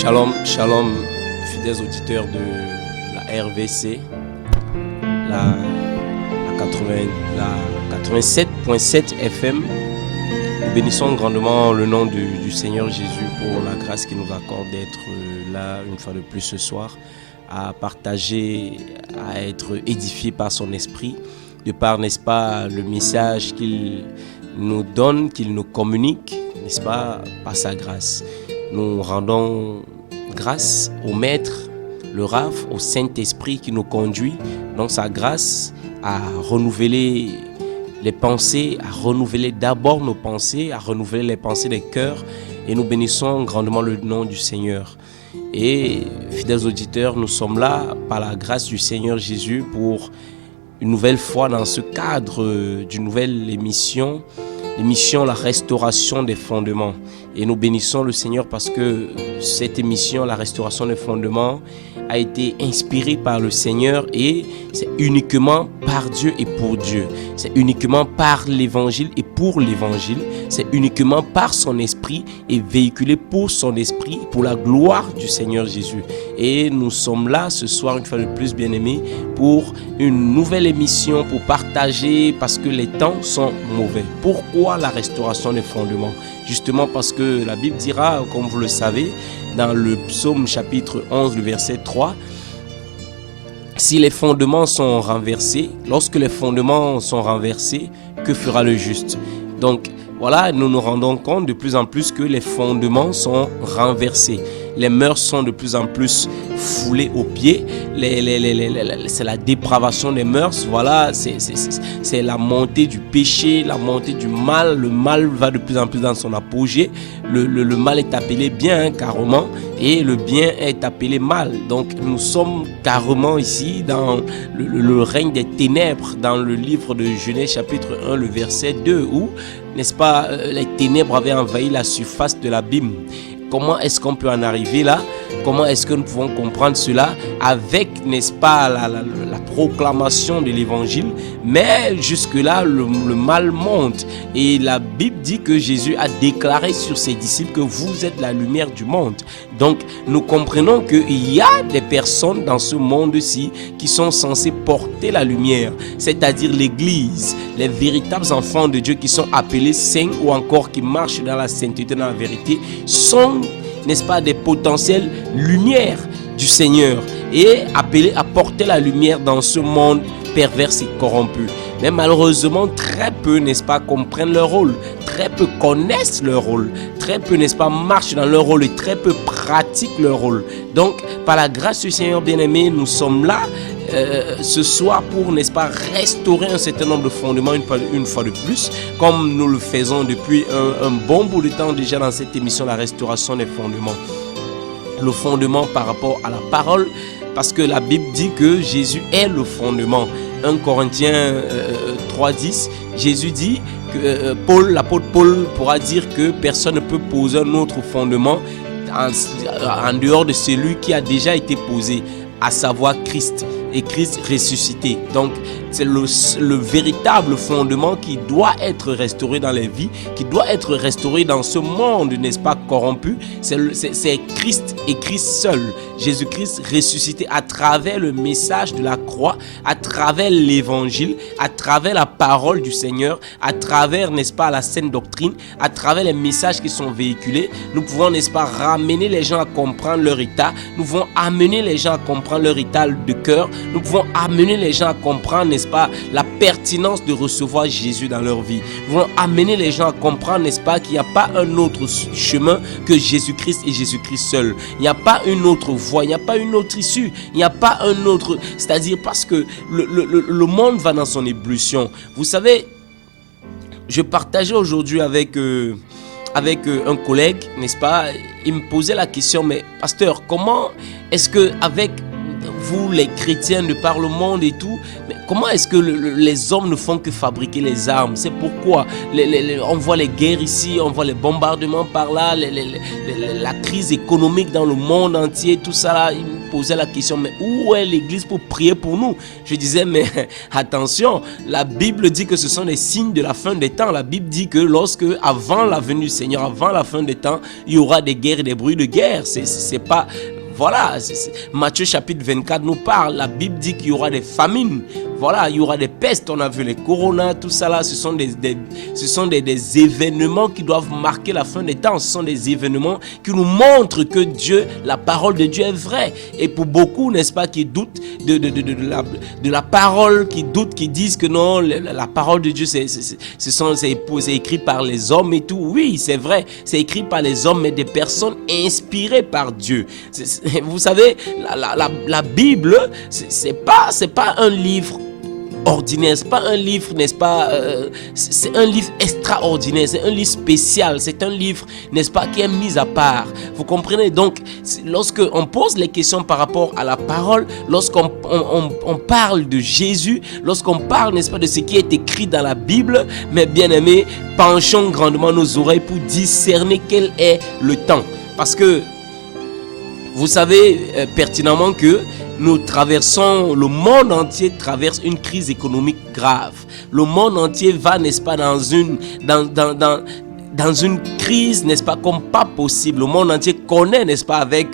Shalom, shalom, fidèles auditeurs de la RVC, la 87.7 FM. Nous bénissons grandement le nom du Seigneur Jésus pour la grâce qu'il nous accorde d'être là une fois de plus ce soir, à partager, à être édifié par son esprit, de par, n'est-ce pas, le message qu'il nous donne, qu'il nous communique, n'est-ce pas, par sa grâce. Nous rendons grâce au Maître, le Rav, au Saint-Esprit qui nous conduit dans sa grâce à renouveler les pensées, à renouveler d'abord nos pensées, à renouveler les pensées des cœurs. Et nous bénissons grandement le nom du Seigneur. Et fidèles auditeurs, nous sommes là par la grâce du Seigneur Jésus pour une nouvelle fois dans ce cadre d'une nouvelle émission, la restauration des fondements. Et nous bénissons le Seigneur parce que cette émission, la restauration des fondements, a été inspirée par le Seigneur et c'est uniquement par Dieu et pour Dieu. C'est uniquement par l'évangile et pour l'évangile. C'est uniquement par son esprit et véhiculé pour son esprit, pour la gloire du Seigneur Jésus. Et nous sommes là ce soir, une fois de plus, bien-aimés, pour une nouvelle émission, pour partager, parce que les temps sont mauvais. Pourquoi la restauration des fondements? Justement parce que la Bible dira, comme vous le savez, dans le psaume chapitre 11, le verset 3, si les fondements sont renversés, lorsque les fondements sont renversés, que fera le juste? Donc voilà, nous nous rendons compte de plus en plus que les fondements sont renversés. Les mœurs sont de plus en plus foulées aux pieds. C'est la dépravation des mœurs. Voilà, c'est la montée du péché, la montée du mal. Le mal va de plus en plus dans son apogée. Le mal est appelé bien, carrément, et le bien est appelé mal. Donc nous sommes carrément ici dans le règne des ténèbres, dans le livre de Genèse chapitre 1, le verset 2, où, n'est-ce pas, les ténèbres avaient envahi la surface de l'abîme. Comment est-ce qu'on peut en arriver là? Comment est-ce que nous pouvons comprendre cela avec, n'est-ce pas, la proclamation de l'évangile? Mais jusque-là, le mal monte. Et la Bible dit que Jésus a déclaré sur ses disciples que vous êtes la lumière du monde. Donc, nous comprenons qu'il y a des personnes dans ce monde-ci qui sont censées porter la lumière, c'est-à-dire l'Église, les véritables enfants de Dieu qui sont appelés saints ou encore qui marchent dans la sainteté, dans la vérité, sont, n'est-ce pas, des potentielles lumières du Seigneur et appelés à porter la lumière dans ce monde pervers et corrompu. Mais malheureusement, très peu, n'est-ce pas, comprennent leur rôle, très peu connaissent leur rôle, très peu, n'est-ce pas, marchent dans leur rôle et très peu pratiquent leur rôle. Donc, par la grâce du Seigneur bien-aimé, nous sommes là ce soir pour, n'est-ce pas, restaurer un certain nombre de fondements une fois de plus, comme nous le faisons depuis un bon bout de temps déjà dans cette émission, la restauration des fondements. Le fondement par rapport à la parole, parce que la Bible dit que Jésus est le fondement. 1 Corinthiens 3,10, Jésus dit que l'apôtre Paul pourra dire que personne ne peut poser un autre fondement en dehors de celui qui a déjà été posé, à savoir Christ et Christ ressuscité. Donc c'est le véritable fondement qui doit être restauré dans les vies, qui doit être restauré dans ce monde, n'est-ce pas, corrompu. C'est Christ et Christ seul, Jésus-Christ ressuscité à travers le message de la croix, à travers l'évangile, à travers la parole du Seigneur, à travers, n'est-ce pas, la sainte doctrine, à travers les messages qui sont véhiculés. Nous pouvons, n'est-ce pas, ramener les gens à comprendre leur état. Nous pouvons amener les gens à comprendre leur état de cœur. Nous pouvons amener les gens à comprendre, n'est-ce pas, la pertinence de recevoir Jésus dans leur vie. Nous pouvons amener les gens à comprendre, n'est-ce pas, qu'il n'y a pas un autre chemin que Jésus-Christ et Jésus-Christ seul. Il n'y a pas une autre voie, il n'y a pas une autre issue, il n'y a pas un autre... C'est-à-dire parce que le monde va dans son ébullition. Vous savez, je partageais aujourd'hui avec un collègue, n'est-ce pas, il me posait la question, mais pasteur, comment est-ce que avec... vous les chrétiens de par le monde et tout, mais comment est-ce que les hommes ne font que fabriquer les armes? C'est pourquoi on voit les guerres ici, on voit les bombardements par là, la crise économique dans le monde entier, tout ça là. Il me posait la question, mais où est l'église pour prier pour nous? Je disais, mais attention, la Bible dit que ce sont des signes de la fin des temps. La Bible dit que avant la venue du Seigneur, avant la fin des temps, il y aura des guerres et des bruits de guerre. C'est pas... Voilà, Matthieu chapitre 24 nous parle, la Bible dit qu'il y aura des famines, voilà, il y aura des pestes, on a vu les coronas, tout ça là, ce sont des événements qui doivent marquer la fin des temps, ce sont des événements qui nous montrent que Dieu, la parole de Dieu est vraie. Et pour beaucoup, n'est-ce pas, qui doutent de la parole, qui doutent, qui disent que non, la parole de Dieu, c'est écrit par les hommes et tout. Oui, c'est vrai, c'est écrit par les hommes, mais des personnes inspirées par Dieu. Vous savez, la Bible, c'est pas un livre ordinaire, c'est pas un livre, n'est-ce pas, c'est un livre extraordinaire, c'est un livre spécial, c'est un livre, n'est-ce pas, qui est mis à part. Vous comprenez? Donc, lorsque on pose les questions par rapport à la parole, lorsqu'on on parle de Jésus, lorsqu'on parle, n'est-ce pas, de ce qui est écrit dans la Bible, mes bien-aimés, penchons grandement nos oreilles pour discerner quel est le temps. Parce que vous savez pertinemment que nous traversons, le monde entier traverse une crise économique grave. Le monde entier va, n'est-ce pas, dans une crise, n'est-ce pas, comme pas possible. Le monde entier connaît, n'est-ce pas, avec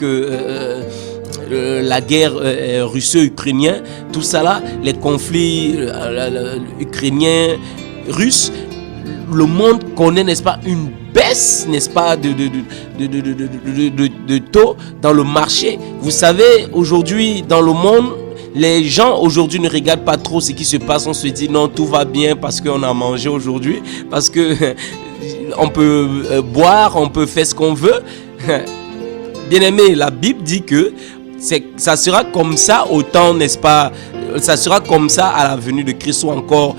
la guerre russo-ukrainienne, tout ça là, les conflits ukrainiens, russes. Le monde connaît, n'est-ce pas, une baisse, n'est-ce pas, de taux dans le marché. Vous savez, aujourd'hui, dans le monde, les gens aujourd'hui ne regardent pas trop ce qui se passe. On se dit non, tout va bien parce qu'on a mangé aujourd'hui, parce que on peut boire, on peut faire ce qu'on veut. Bien aimé, la Bible dit que ça sera comme ça au temps, n'est-ce pas, ça sera comme ça à la venue de Christ ou encore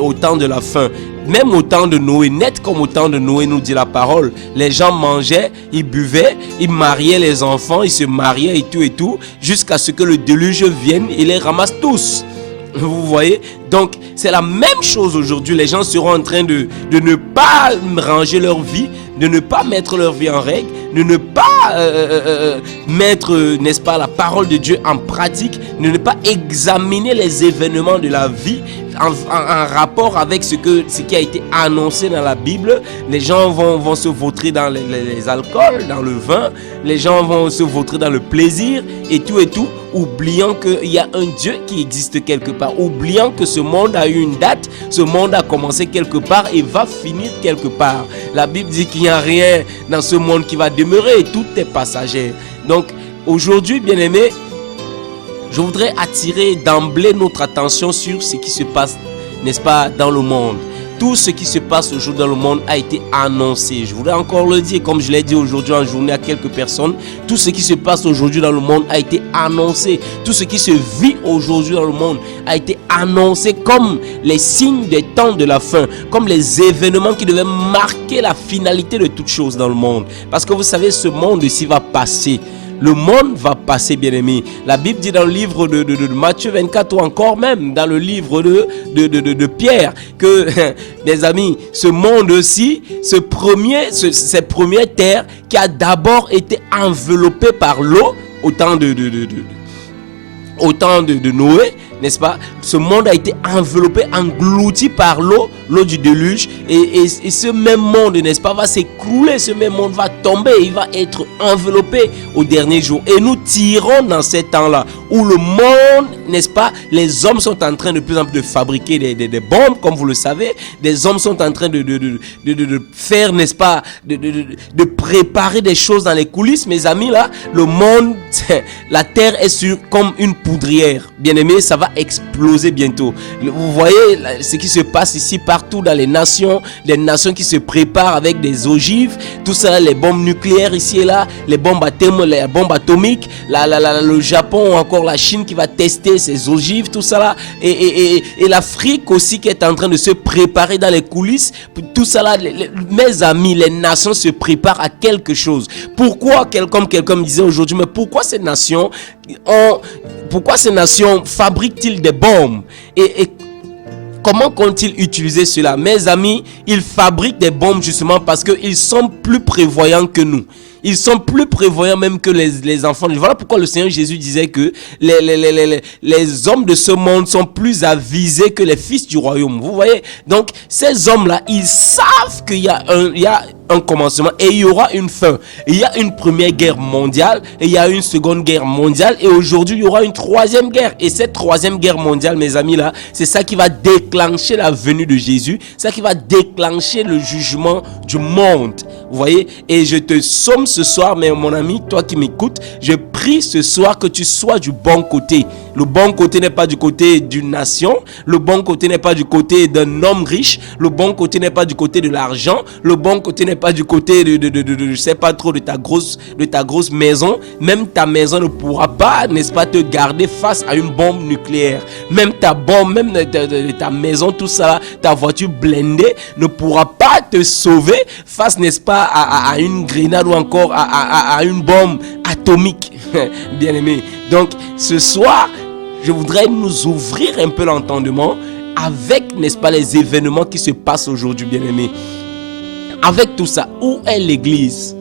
au temps de la fin. Même au temps de Noé, net comme au temps de Noé, nous dit la parole, les gens mangeaient, ils buvaient, ils mariaient les enfants, ils se mariaient et tout, jusqu'à ce que le déluge vienne et les ramasse tous. Vous voyez? Donc, c'est la même chose aujourd'hui. Les gens seront en train de ne pas ranger leur vie, de ne pas mettre leur vie en règle, de ne pas mettre, n'est-ce pas, la parole de Dieu en pratique, de ne pas examiner les événements de la vie en rapport avec ce qui a été annoncé dans la Bible. Les gens vont se vautrer dans les alcools, dans le vin. Les gens vont se vautrer dans le plaisir et tout, oubliant qu'il y a un Dieu qui existe quelque part, oubliant que ce monde a eu une date, ce monde a commencé quelque part et va finir quelque part. La Bible dit qu'il n'y a rien dans ce monde qui va demeurer et tout est passager. Donc aujourd'hui, bien-aimés, je voudrais attirer d'emblée notre attention sur ce qui se passe, n'est-ce pas, dans le monde. Tout ce qui se passe aujourd'hui dans le monde a été annoncé. Je voudrais encore le dire, comme je l'ai dit aujourd'hui en journée à quelques personnes, tout ce qui se passe aujourd'hui dans le monde a été annoncé. Tout ce qui se vit aujourd'hui dans le monde a été annoncé comme les signes des temps de la fin, comme les événements qui devaient marquer la finalité de toutes choses dans le monde. Parce que vous savez, ce monde-ci va passer. Le monde va passer, bien-aimé. La Bible dit dans le livre de Matthieu 24 ou encore même dans le livre de Pierre que, des amis, ce monde-ci, cette première terre qui a d'abord été enveloppée par l'eau au temps de Noé, n'est-ce pas? Ce monde a été enveloppé, englouti par l'eau du déluge, et ce même monde, n'est-ce pas, va s'écrouler, ce même monde va tomber, il va être enveloppé au dernier jour. Et nous tirons dans ces temps-là où le monde, n'est-ce pas, les hommes sont en train de plus en plus de fabriquer des bombes, comme vous le savez, des hommes sont en train de faire, n'est-ce pas, de préparer des choses dans les coulisses. Mes amis, là, le monde, la terre est comme une poudrière. Bien aimé, ça va exploser bientôt. Vous voyez ce qui se passe ici partout dans les nations qui se préparent avec des ogives, tout ça, les bombes nucléaires ici et là, les bombes atomiques, le Japon ou encore la Chine qui va tester ses ogives, tout ça là, et l'Afrique aussi qui est en train de se préparer dans les coulisses, tout ça là, mes amis, les nations se préparent à quelque chose. Pourquoi, comme quelqu'un me disait aujourd'hui, mais pourquoi ces nations pourquoi ces nations fabriquent-ils des bombes et comment comptent-ils utiliser cela? Mes amis, ils fabriquent des bombes justement parce qu'ils sont plus prévoyants que nous. Ils sont plus prévoyants même que les enfants. Voilà pourquoi le Seigneur Jésus disait que les hommes de ce monde sont plus avisés que les fils du royaume. Vous voyez? Donc, ces hommes-là, ils savent qu'il y a un commencement et il y aura une fin. Il y a une première guerre mondiale et il y a une seconde guerre mondiale et aujourd'hui, il y aura une troisième guerre. Et cette troisième guerre mondiale, mes amis, là, c'est ça qui va déclencher la venue de Jésus. C'est ça qui va déclencher le jugement du monde. Vous voyez? Et je te somme ce soir, mais mon ami, toi qui m'écoutes, je prie ce soir que tu sois du bon côté. Le bon côté n'est pas du côté d'une nation. Le bon côté n'est pas du côté d'un homme riche. Le bon côté n'est pas du côté de l'argent. Le bon côté n'est pas du côté de je sais pas trop, de ta grosse maison. Même ta maison ne pourra pas, n'est-ce pas, te garder face à une bombe nucléaire. Même ta bombe, même ta maison, tout ça, ta voiture blindée ne pourra pas te sauver face, n'est-ce pas, à une grenade ou encore à une bombe atomique. Bien aimé. Donc, ce soir, je voudrais nous ouvrir un peu l'entendement avec, n'est-ce pas, les événements qui se passent aujourd'hui, bien aimé. Avec tout ça, où est l'église?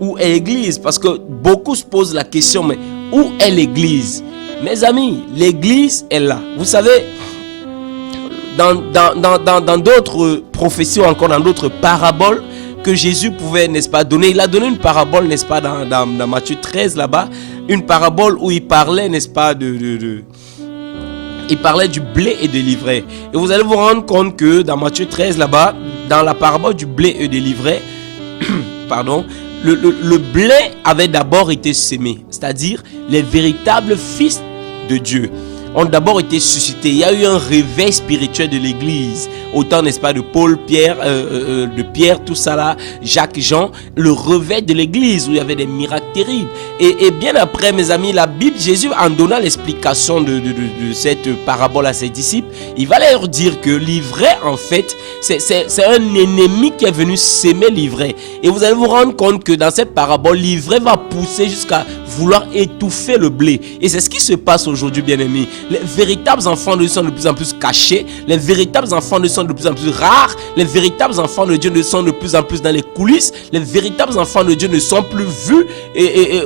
Où est l'église? Parce que beaucoup se posent la question, mais où est l'église? Mes amis, l'église est là. Vous savez, dans d'autres prophéties, encore dans d'autres paraboles que Jésus pouvait, n'est-ce pas, donner. Il a donné une parabole, n'est-ce pas, dans Matthieu 13 là-bas. Une parabole où il parlait, n'est-ce pas, il parlait du blé et de l'ivraie. Et vous allez vous rendre compte que dans Matthieu 13 là-bas, dans la parabole du blé et de l'ivraie, pardon, le blé avait d'abord été semé, c'est-à-dire les véritables fils de Dieu ont d'abord été suscités. Il y a eu un réveil spirituel de l'église. Autant, n'est-ce pas, de Paul, Pierre, de Pierre, tout ça là, Jacques, Jean, le réveil de l'église où il y avait des miracles terribles. Et bien après, mes amis, la Bible, Jésus, en donnant l'explication de cette parabole à ses disciples, il va leur dire que l'ivraie, en fait, c'est un ennemi qui est venu s'aimer l'ivraie. Et vous allez vous rendre compte que dans cette parabole, l'ivraie va pousser jusqu'à vouloir étouffer le blé. Et c'est ce qui se passe aujourd'hui, bien aimés. Les véritables enfants de Dieu sont de plus en plus cachés. Les véritables enfants de Dieu sont de plus en plus rares. Les véritables enfants de Dieu sont de plus en plus dans les coulisses. Les véritables enfants de Dieu ne sont plus vus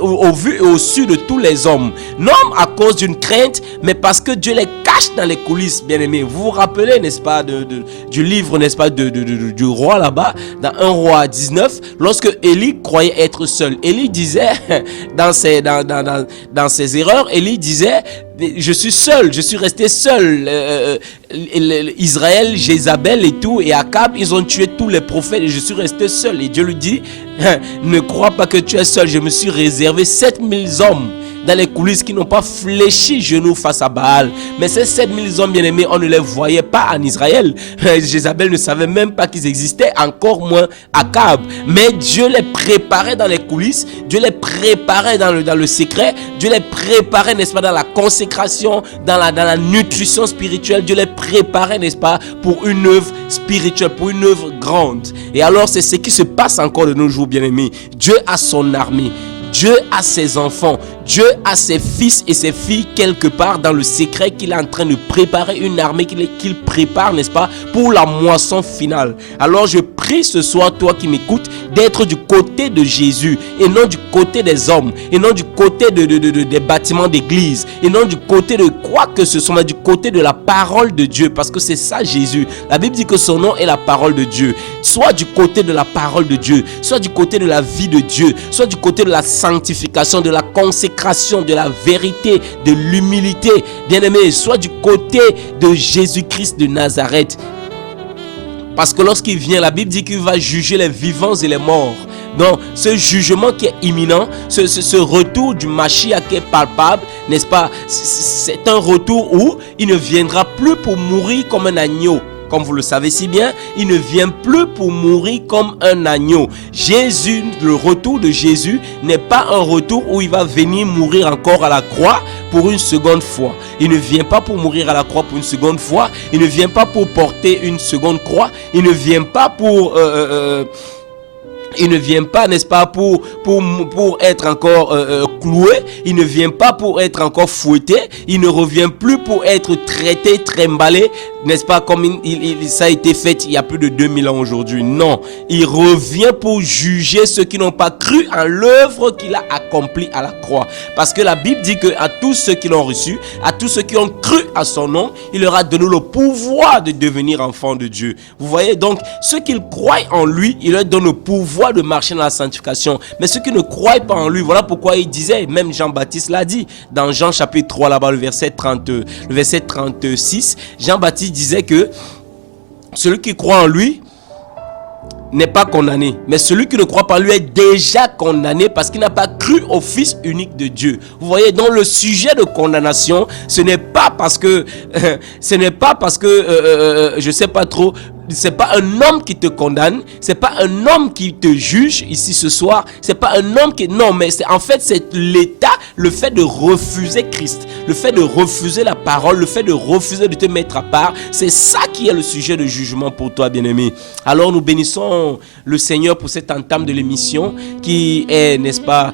au vu et au su de tous les hommes. Non à cause d'une crainte, mais parce que Dieu les cache dans les coulisses, bien aimés. Vous vous rappelez, n'est-ce pas, du livre, n'est-ce pas, du roi là-bas, dans 1 roi 19, lorsque Élie croyait être seul. Élie disait, dans ses erreurs, Élie disait, je suis seul, je suis resté seul. Israël, Jézabel et tout, et Akab, ils ont tué tous les prophètes et je suis resté seul. Et Dieu lui dit, ne crois pas que tu es seul, je me suis réservé 7000 hommes dans les coulisses qui n'ont pas fléchi genoux face à Baal. Mais ces 7000 hommes bien-aimés, on ne les voyait pas en Israël. Jézabel ne savait même pas qu'ils existaient, encore moins Akab. Mais Dieu les préparait dans les coulisses, Dieu les préparait dans le secret, Dieu les préparait, n'est-ce pas, dans la consécration, dans la nutrition spirituelle. Dieu les préparait, n'est-ce pas, pour une œuvre spirituelle, pour une œuvre grande. Et alors, c'est ce qui se passe encore de nos jours, bien-aimés. Dieu a son armée. Dieu a ses enfants, Dieu a ses fils et ses filles quelque part dans le secret qu'il est en train de préparer une armée qu'il prépare, n'est-ce pas, pour la moisson finale. Alors je prie ce soir, toi qui m'écoutes, d'être du côté de Jésus et non du côté des hommes, et non du côté des bâtiments d'église, et non du côté de quoi que ce soit, mais du côté de la parole de Dieu, parce que c'est ça Jésus. La Bible dit que son nom est la parole de Dieu. Soit du côté de la parole de Dieu, soit du côté de la vie de Dieu, soit du côté de la sanctification, de la consécration, de la vérité, de l'humilité, bien-aimé, soit du côté de Jésus-Christ de Nazareth. Parce que lorsqu'il vient, la Bible dit qu'il va juger les vivants et les morts. Donc, ce jugement qui est imminent, ce retour du Mashiach qui est palpable, n'est-ce pas? C'est un retour où il ne viendra plus pour mourir comme un agneau. Comme vous le savez si bien, il ne vient plus pour mourir comme un agneau. Jésus, le retour de Jésus n'est pas un retour où il va venir mourir encore à la croix pour une seconde fois. Il ne vient pas pour mourir à la croix pour une seconde fois. Il ne vient pas pour porter une seconde croix. Il ne vient pas pour Il ne vient pas, n'est-ce pas, pour être encore cloué. Il ne vient pas pour être encore fouetté. Il ne revient plus pour être traité, trimballé, n'est-ce pas, comme ça a été fait il y a plus de 2000 ans aujourd'hui. Non, il revient pour juger ceux qui n'ont pas cru en l'œuvre qu'il a accomplie à la croix. Parce que la Bible dit que à tous ceux qui l'ont reçu, à tous ceux qui ont cru à son nom, il leur a donné le pouvoir de devenir enfants de Dieu. Vous voyez, donc, ceux qui croient en lui, il leur donne le pouvoir de marcher dans la sanctification. Mais ceux qui ne croient pas en lui, voilà pourquoi il disait, même Jean-Baptiste l'a dit, dans Jean chapitre 3, là-bas, le verset 36, Jean-Baptiste disait que celui qui croit en lui n'est pas condamné, mais celui qui ne croit pas en lui est déjà condamné parce qu'il n'a pas cru au Fils unique de Dieu. Vous voyez, donc le sujet de condamnation, ce n'est pas parce que je sais pas trop. C'est pas un homme qui te condamne, c'est pas un homme qui te juge ici ce soir, c'est pas un homme qui... Non, mais c'est l'état, le fait de refuser Christ, le fait de refuser la parole, le fait de refuser de te mettre à part, c'est ça qui est le sujet de jugement pour toi, bien-aimé. Alors nous bénissons le Seigneur pour cette entame de l'émission qui est, n'est-ce pas...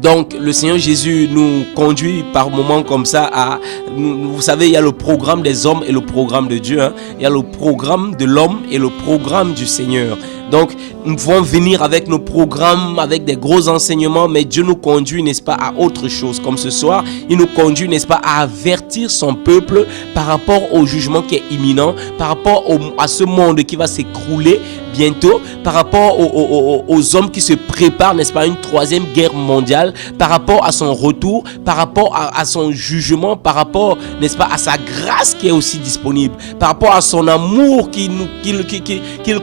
Donc le Seigneur Jésus nous conduit par moments comme ça à... Vous savez, il y a le programme des hommes et le programme de Dieu. Il y a le programme de l'homme et le programme du Seigneur. Donc nous pouvons venir avec nos programmes, avec des gros enseignements, mais Dieu nous conduit, n'est-ce pas, à autre chose. Comme ce soir, il nous conduit, n'est-ce pas, à avertir son peuple par rapport au jugement qui est imminent, par rapport à ce monde qui va s'écrouler bientôt, par rapport aux hommes qui se préparent, n'est-ce pas, à une troisième guerre mondiale, par rapport à son retour, par rapport à son jugement, par rapport, n'est-ce pas, à sa grâce qui est aussi disponible, par rapport à son amour qu'il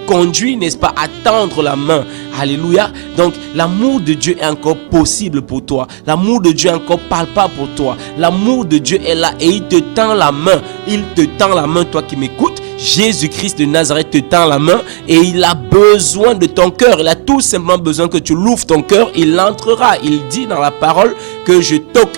conduit, n'est-ce pas, à tendre la main. Alléluia. Donc l'amour de Dieu est encore possible pour toi. L'amour de Dieu est encore palpable pour toi. L'amour de Dieu est là et il te tend la main. Il te tend la main, toi qui m'écoutes. Jésus-Christ de Nazareth te tend la main et il a besoin de ton cœur. Il a tout simplement besoin que tu l'ouvres ton cœur. Il entrera. Il dit dans la parole que je toque.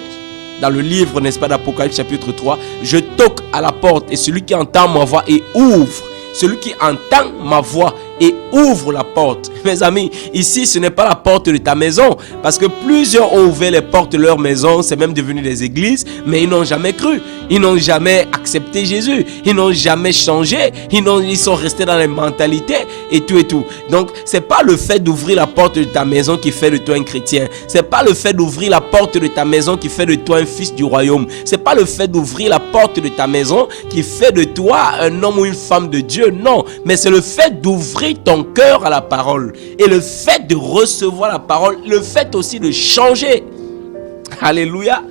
Dans le livre, n'est-ce pas, d'Apocalypse chapitre 3, je toque à la porte et celui qui entend ma voix et ouvre. Celui qui entend ma voix et ouvre la porte. Mes amis, ici ce n'est pas la porte de ta maison, parce que plusieurs ont ouvert les portes de leur maison, c'est même devenu des églises, mais ils n'ont jamais cru, ils n'ont jamais accepté Jésus, ils n'ont jamais changé, ils sont restés dans les mentalités et tout et tout. Donc c'est pas le fait d'ouvrir la porte de ta maison qui fait de toi un chrétien, c'est pas le fait d'ouvrir la porte de ta maison qui fait de toi un fils du royaume, c'est pas le fait d'ouvrir la porte de ta maison qui fait de toi un homme ou une femme de Dieu, non, mais c'est le fait d'ouvrir ton cœur à la parole et le fait de recevoir la parole, le fait aussi de changer. Alléluia.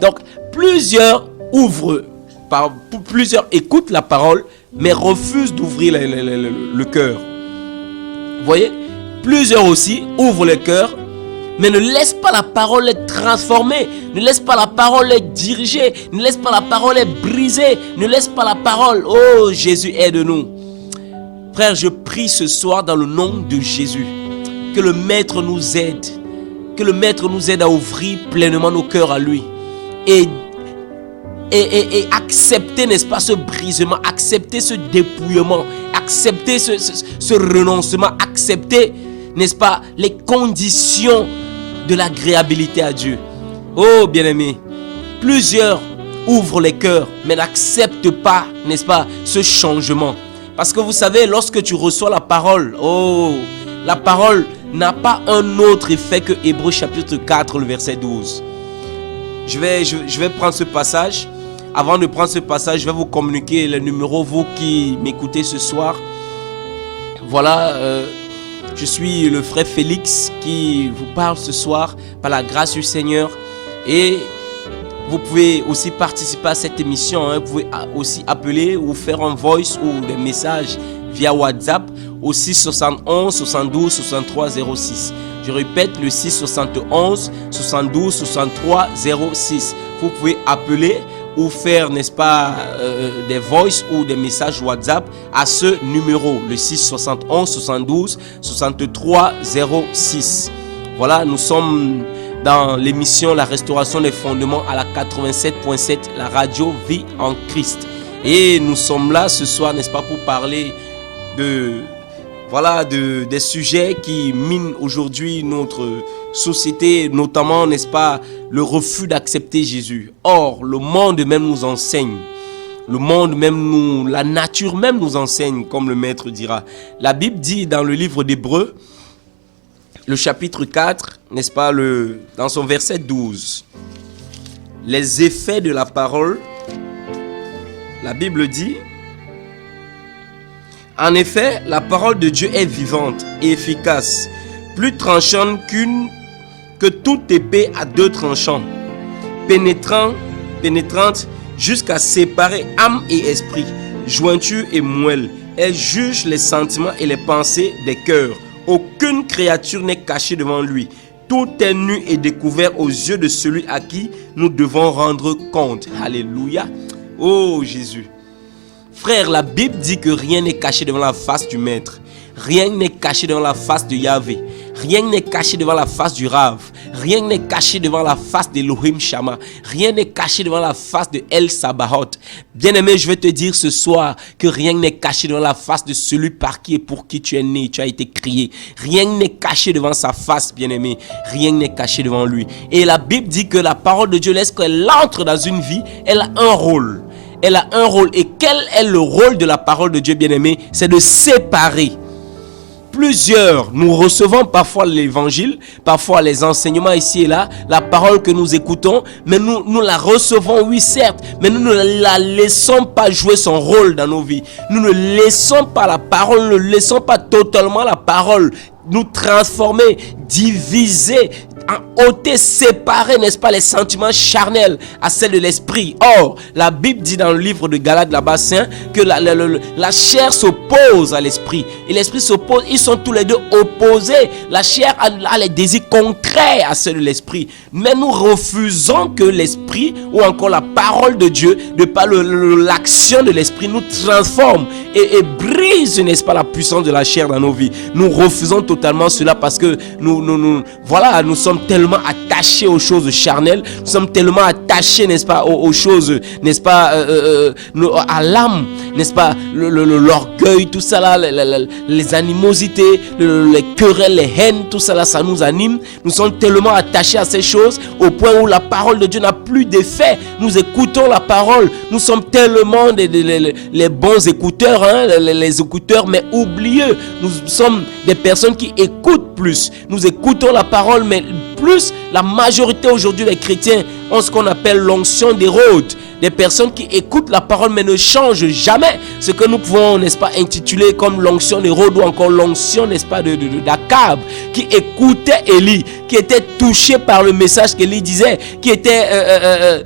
Donc plusieurs écoutent la parole mais refusent d'ouvrir le cœur. Vous voyez, plusieurs aussi ouvrent le cœur mais ne laissent pas la parole les transformer, ne laissent pas la parole les diriger, ne laissent pas la parole les briser, ne laissent pas la parole. Oh Jésus, aide-nous. Frère, je prie ce soir dans le nom de Jésus que le Maître nous aide, que le Maître nous aide à ouvrir pleinement nos cœurs à lui et accepter, n'est-ce pas, ce brisement, accepter ce dépouillement, accepter ce renoncement, accepter, n'est-ce pas, les conditions de l'agréabilité à Dieu. Oh bien-aimé, plusieurs ouvrent les cœurs mais n'acceptent pas, n'est-ce pas, ce changement. Parce que vous savez, lorsque tu reçois la parole, la parole n'a pas un autre effet que Hébreux chapitre 4, le verset 12. Je vais prendre ce passage. Avant de prendre ce passage, je vais vous communiquer le numéro, vous qui m'écoutez ce soir. Voilà, je suis le frère Félix qui vous parle ce soir par la grâce du Seigneur. Et vous pouvez aussi participer à cette émission. Vous pouvez aussi appeler ou faire un voice ou des messages via WhatsApp au 671 72 63 06. Je répète, le 671 72 63 06. Vous pouvez appeler ou faire, n'est-ce pas, des voice ou des messages WhatsApp à ce numéro, le 671 72 63 06. Voilà, nous sommes dans l'émission La Restauration des Fondements à la 87.7, la radio Vie en Christ. Et nous sommes là ce soir, n'est-ce pas, pour parler voilà, des sujets qui minent aujourd'hui notre société, notamment, n'est-ce pas, le refus d'accepter Jésus. Or, le monde même nous enseigne. Le monde même la nature même nous enseigne, comme le maître dira. La Bible dit dans le livre d'Hébreux, le chapitre 4, n'est-ce pas, dans son verset 12, les effets de la parole, la Bible dit, en effet, la parole de Dieu est vivante et efficace, plus tranchante que toute épée à deux tranchants, pénétrante jusqu'à séparer âme et esprit, jointure et moelle. Elle juge les sentiments et les pensées des cœurs. Aucune créature n'est cachée devant lui. Tout est nu et découvert aux yeux de celui à qui nous devons rendre compte. Alléluia. Oh Jésus. Frère, la Bible dit que rien n'est caché devant la face du Maître. Rien n'est caché devant la face de Yahvé. Rien n'est caché devant la face du Rav. Rien n'est caché devant la face d'Elohim Shama. Rien n'est caché devant la face de El Sabaoth. Bien-aimé, je vais te dire ce soir que rien n'est caché devant la face de celui par qui et pour qui tu es né, tu as été créé. Rien n'est caché devant sa face, bien-aimé. Rien n'est caché devant lui. Et la Bible dit que la parole de Dieu, lorsqu'elle entre dans une vie, elle a un rôle. Elle a un rôle. Et quel est le rôle de la parole de Dieu, bien-aimé? C'est de séparer. Nous recevons parfois l'évangile, parfois les enseignements ici et là, la parole que nous écoutons, mais nous la recevons, oui certes, mais nous ne la laissons pas jouer son rôle dans nos vies. Nous ne laissons pas la parole, nous ne laissons pas totalement la parole nous transformer, diviser, ôter, séparer, n'est-ce pas, les sentiments charnels à celle de l'esprit. Or, la Bible dit dans le livre de Galates là-bas, que la chair s'oppose à l'esprit et l'esprit s'oppose. Ils sont tous les deux opposés. La chair a les désirs contraires à ceux de l'esprit. Mais nous refusons que l'esprit ou encore la parole de Dieu, de par l'action de l'esprit, nous transforme et brise, n'est-ce pas, la puissance de la chair dans nos vies. Nous refusons totalement cela parce que nous sommes tellement attachés aux choses charnelles, nous sommes tellement attachés, n'est-ce pas, aux choses, n'est-ce pas, à l'âme, n'est-ce pas, l'orgueil, tout ça là, les animosités, les querelles, les haines, tout ça là, ça nous anime. Nous sommes tellement attachés à ces choses au point où la parole de Dieu n'a plus d'effet. Nous écoutons la parole, nous sommes tellement les bons écouteurs, hein, les écouteurs, mais oublieux. Nous sommes des personnes qui écoutent plus. Nous écoutons la parole, mais plus la majorité aujourd'hui des chrétiens ont ce qu'on appelle l'onction d'Hérode. Des personnes qui écoutent la parole mais ne changent jamais. Ce que nous pouvons, n'est-ce pas, intituler comme l'onction d'Hérode ou encore l'onction, n'est-ce pas, d'Akab, qui écoutait Élie, qui était touché par le message qu'Élie disait, qui était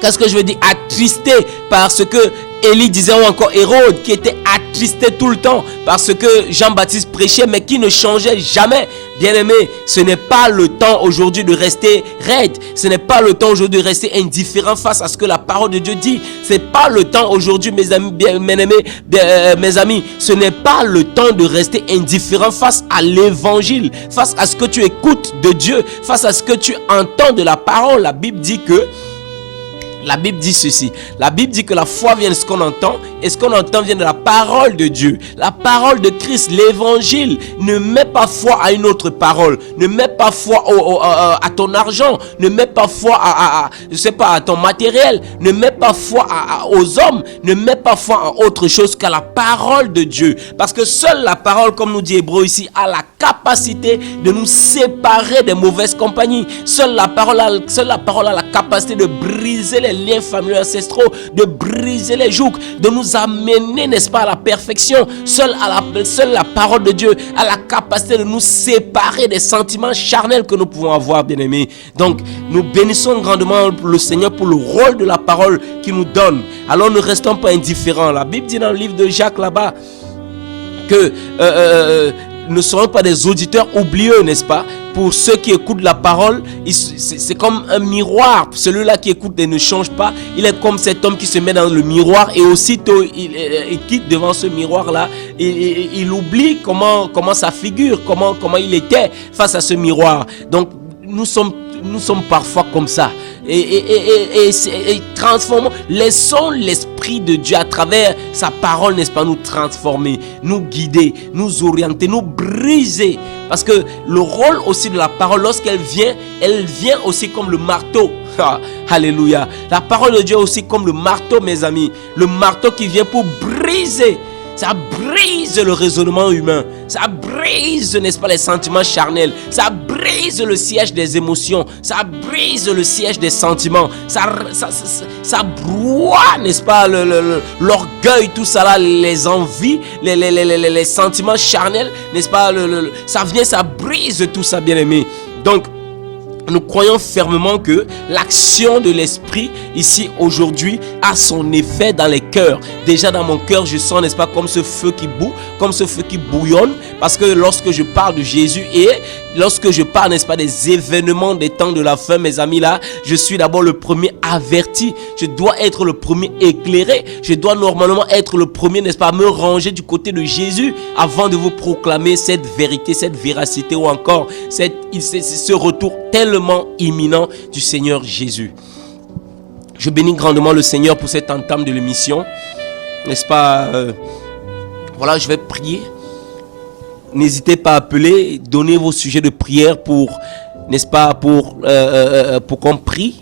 qu'est-ce que je veux dire, attristé par ce que Élie disait, ou encore Hérode qui était attristé tout le temps parce que Jean-Baptiste prêchait mais qui ne changeait jamais. Bien-aimé, ce n'est pas le temps aujourd'hui de rester raide. Ce n'est pas le temps aujourd'hui de rester indifférent face à ce que la parole de Dieu dit. Ce n'est pas le temps aujourd'hui, mes amis, mes amis, ce n'est pas le temps de rester indifférent face à l'évangile, face à ce que tu écoutes de Dieu, face à ce que tu entends de la parole. La Bible dit ceci. La Bible dit que la foi vient de ce qu'on entend et ce qu'on entend vient de la parole de Dieu. La parole de Christ, l'évangile. Ne mets pas foi à une autre parole. Ne mets pas foi à ton argent. Ne mets pas foi à ton matériel. Ne mets pas foi aux hommes. Ne mets pas foi en autre chose qu'à la parole de Dieu. Parce que seule la parole, comme nous dit Hébreux ici, a la capacité de nous séparer des mauvaises compagnies. Seule la parole a la capacité de briser les liens familiaux ancestraux, de briser les jougs, de nous amener, n'est-ce pas, à la perfection. Seule la parole de Dieu a la capacité de nous séparer des sentiments charnels que nous pouvons avoir, bien-aimés. Donc, nous bénissons grandement le Seigneur pour le rôle de la parole qu'il nous donne. Alors, ne restons pas indifférents. La Bible dit dans le livre de Jacques là-bas que ne seront pas des auditeurs oublieux, n'est-ce pas? Pour ceux qui écoutent la parole, c'est comme un miroir. Celui-là qui écoute et ne change pas, il est comme cet homme qui se met dans le miroir et aussitôt il quitte devant ce miroir-là. Il oublie comment sa figure, comment il était face à ce miroir. Donc nous nous sommes parfois comme ça. Et transformons, laissons l'Esprit de Dieu à travers sa parole, n'est-ce pas, nous transformer, nous guider, nous orienter, nous briser. Parce que le rôle aussi de la parole, lorsqu'elle vient, elle vient aussi comme le marteau. Alléluia. La parole de Dieu est aussi comme le marteau, mes amis. Le marteau qui vient pour briser. Ça brise le raisonnement humain. Ça brise, n'est-ce pas, les sentiments charnels. Ça brise le siège des émotions. Ça brise le siège des sentiments. Ça broie, n'est-ce pas, l'orgueil, tout ça là, les envies, les sentiments charnels, n'est-ce pas, ça vient, ça brise tout ça, bien aimé. Donc, nous croyons fermement que l'action de l'Esprit ici aujourd'hui a son effet dans les cœurs. Déjà dans mon cœur, je sens, n'est-ce pas, comme ce feu qui bout, comme ce feu qui bouillonne. Parce que lorsque je parle de Jésus et lorsque je parle, n'est-ce pas, des événements des temps de la fin, mes amis, là, je suis d'abord le premier averti. Je dois être le premier éclairé. Je dois normalement être le premier, n'est-ce pas, à me ranger du côté de Jésus avant de vous proclamer cette vérité, cette véracité ou encore ce retour tellement imminent du Seigneur Jésus. Je bénis grandement le Seigneur pour cette entame de l'émission. N'est-ce pas, voilà, je vais prier. N'hésitez pas à appeler, donnez vos sujets de prière pour, n'est-ce pas, pour qu'on prie.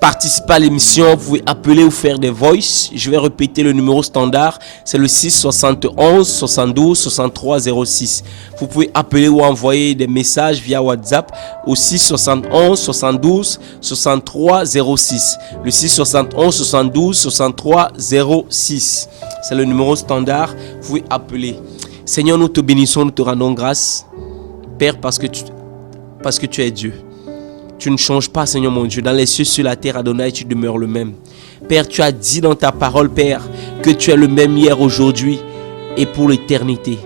Participez à l'émission, vous pouvez appeler ou faire des voices. Je vais répéter le numéro standard, c'est le 6 71 72 63 06. Vous pouvez appeler ou envoyer des messages via WhatsApp au 6 71 72 63 06. Le 6 71 72 63 06. C'est le numéro standard, vous pouvez appeler. Seigneur, nous te bénissons, nous te rendons grâce, Père, parce que tu es Dieu. Tu ne changes pas, Seigneur mon Dieu. Dans les cieux, sur la terre, Adonai, tu demeures le même. Père, tu as dit dans ta parole, Père, que tu es le même hier, aujourd'hui et pour l'éternité.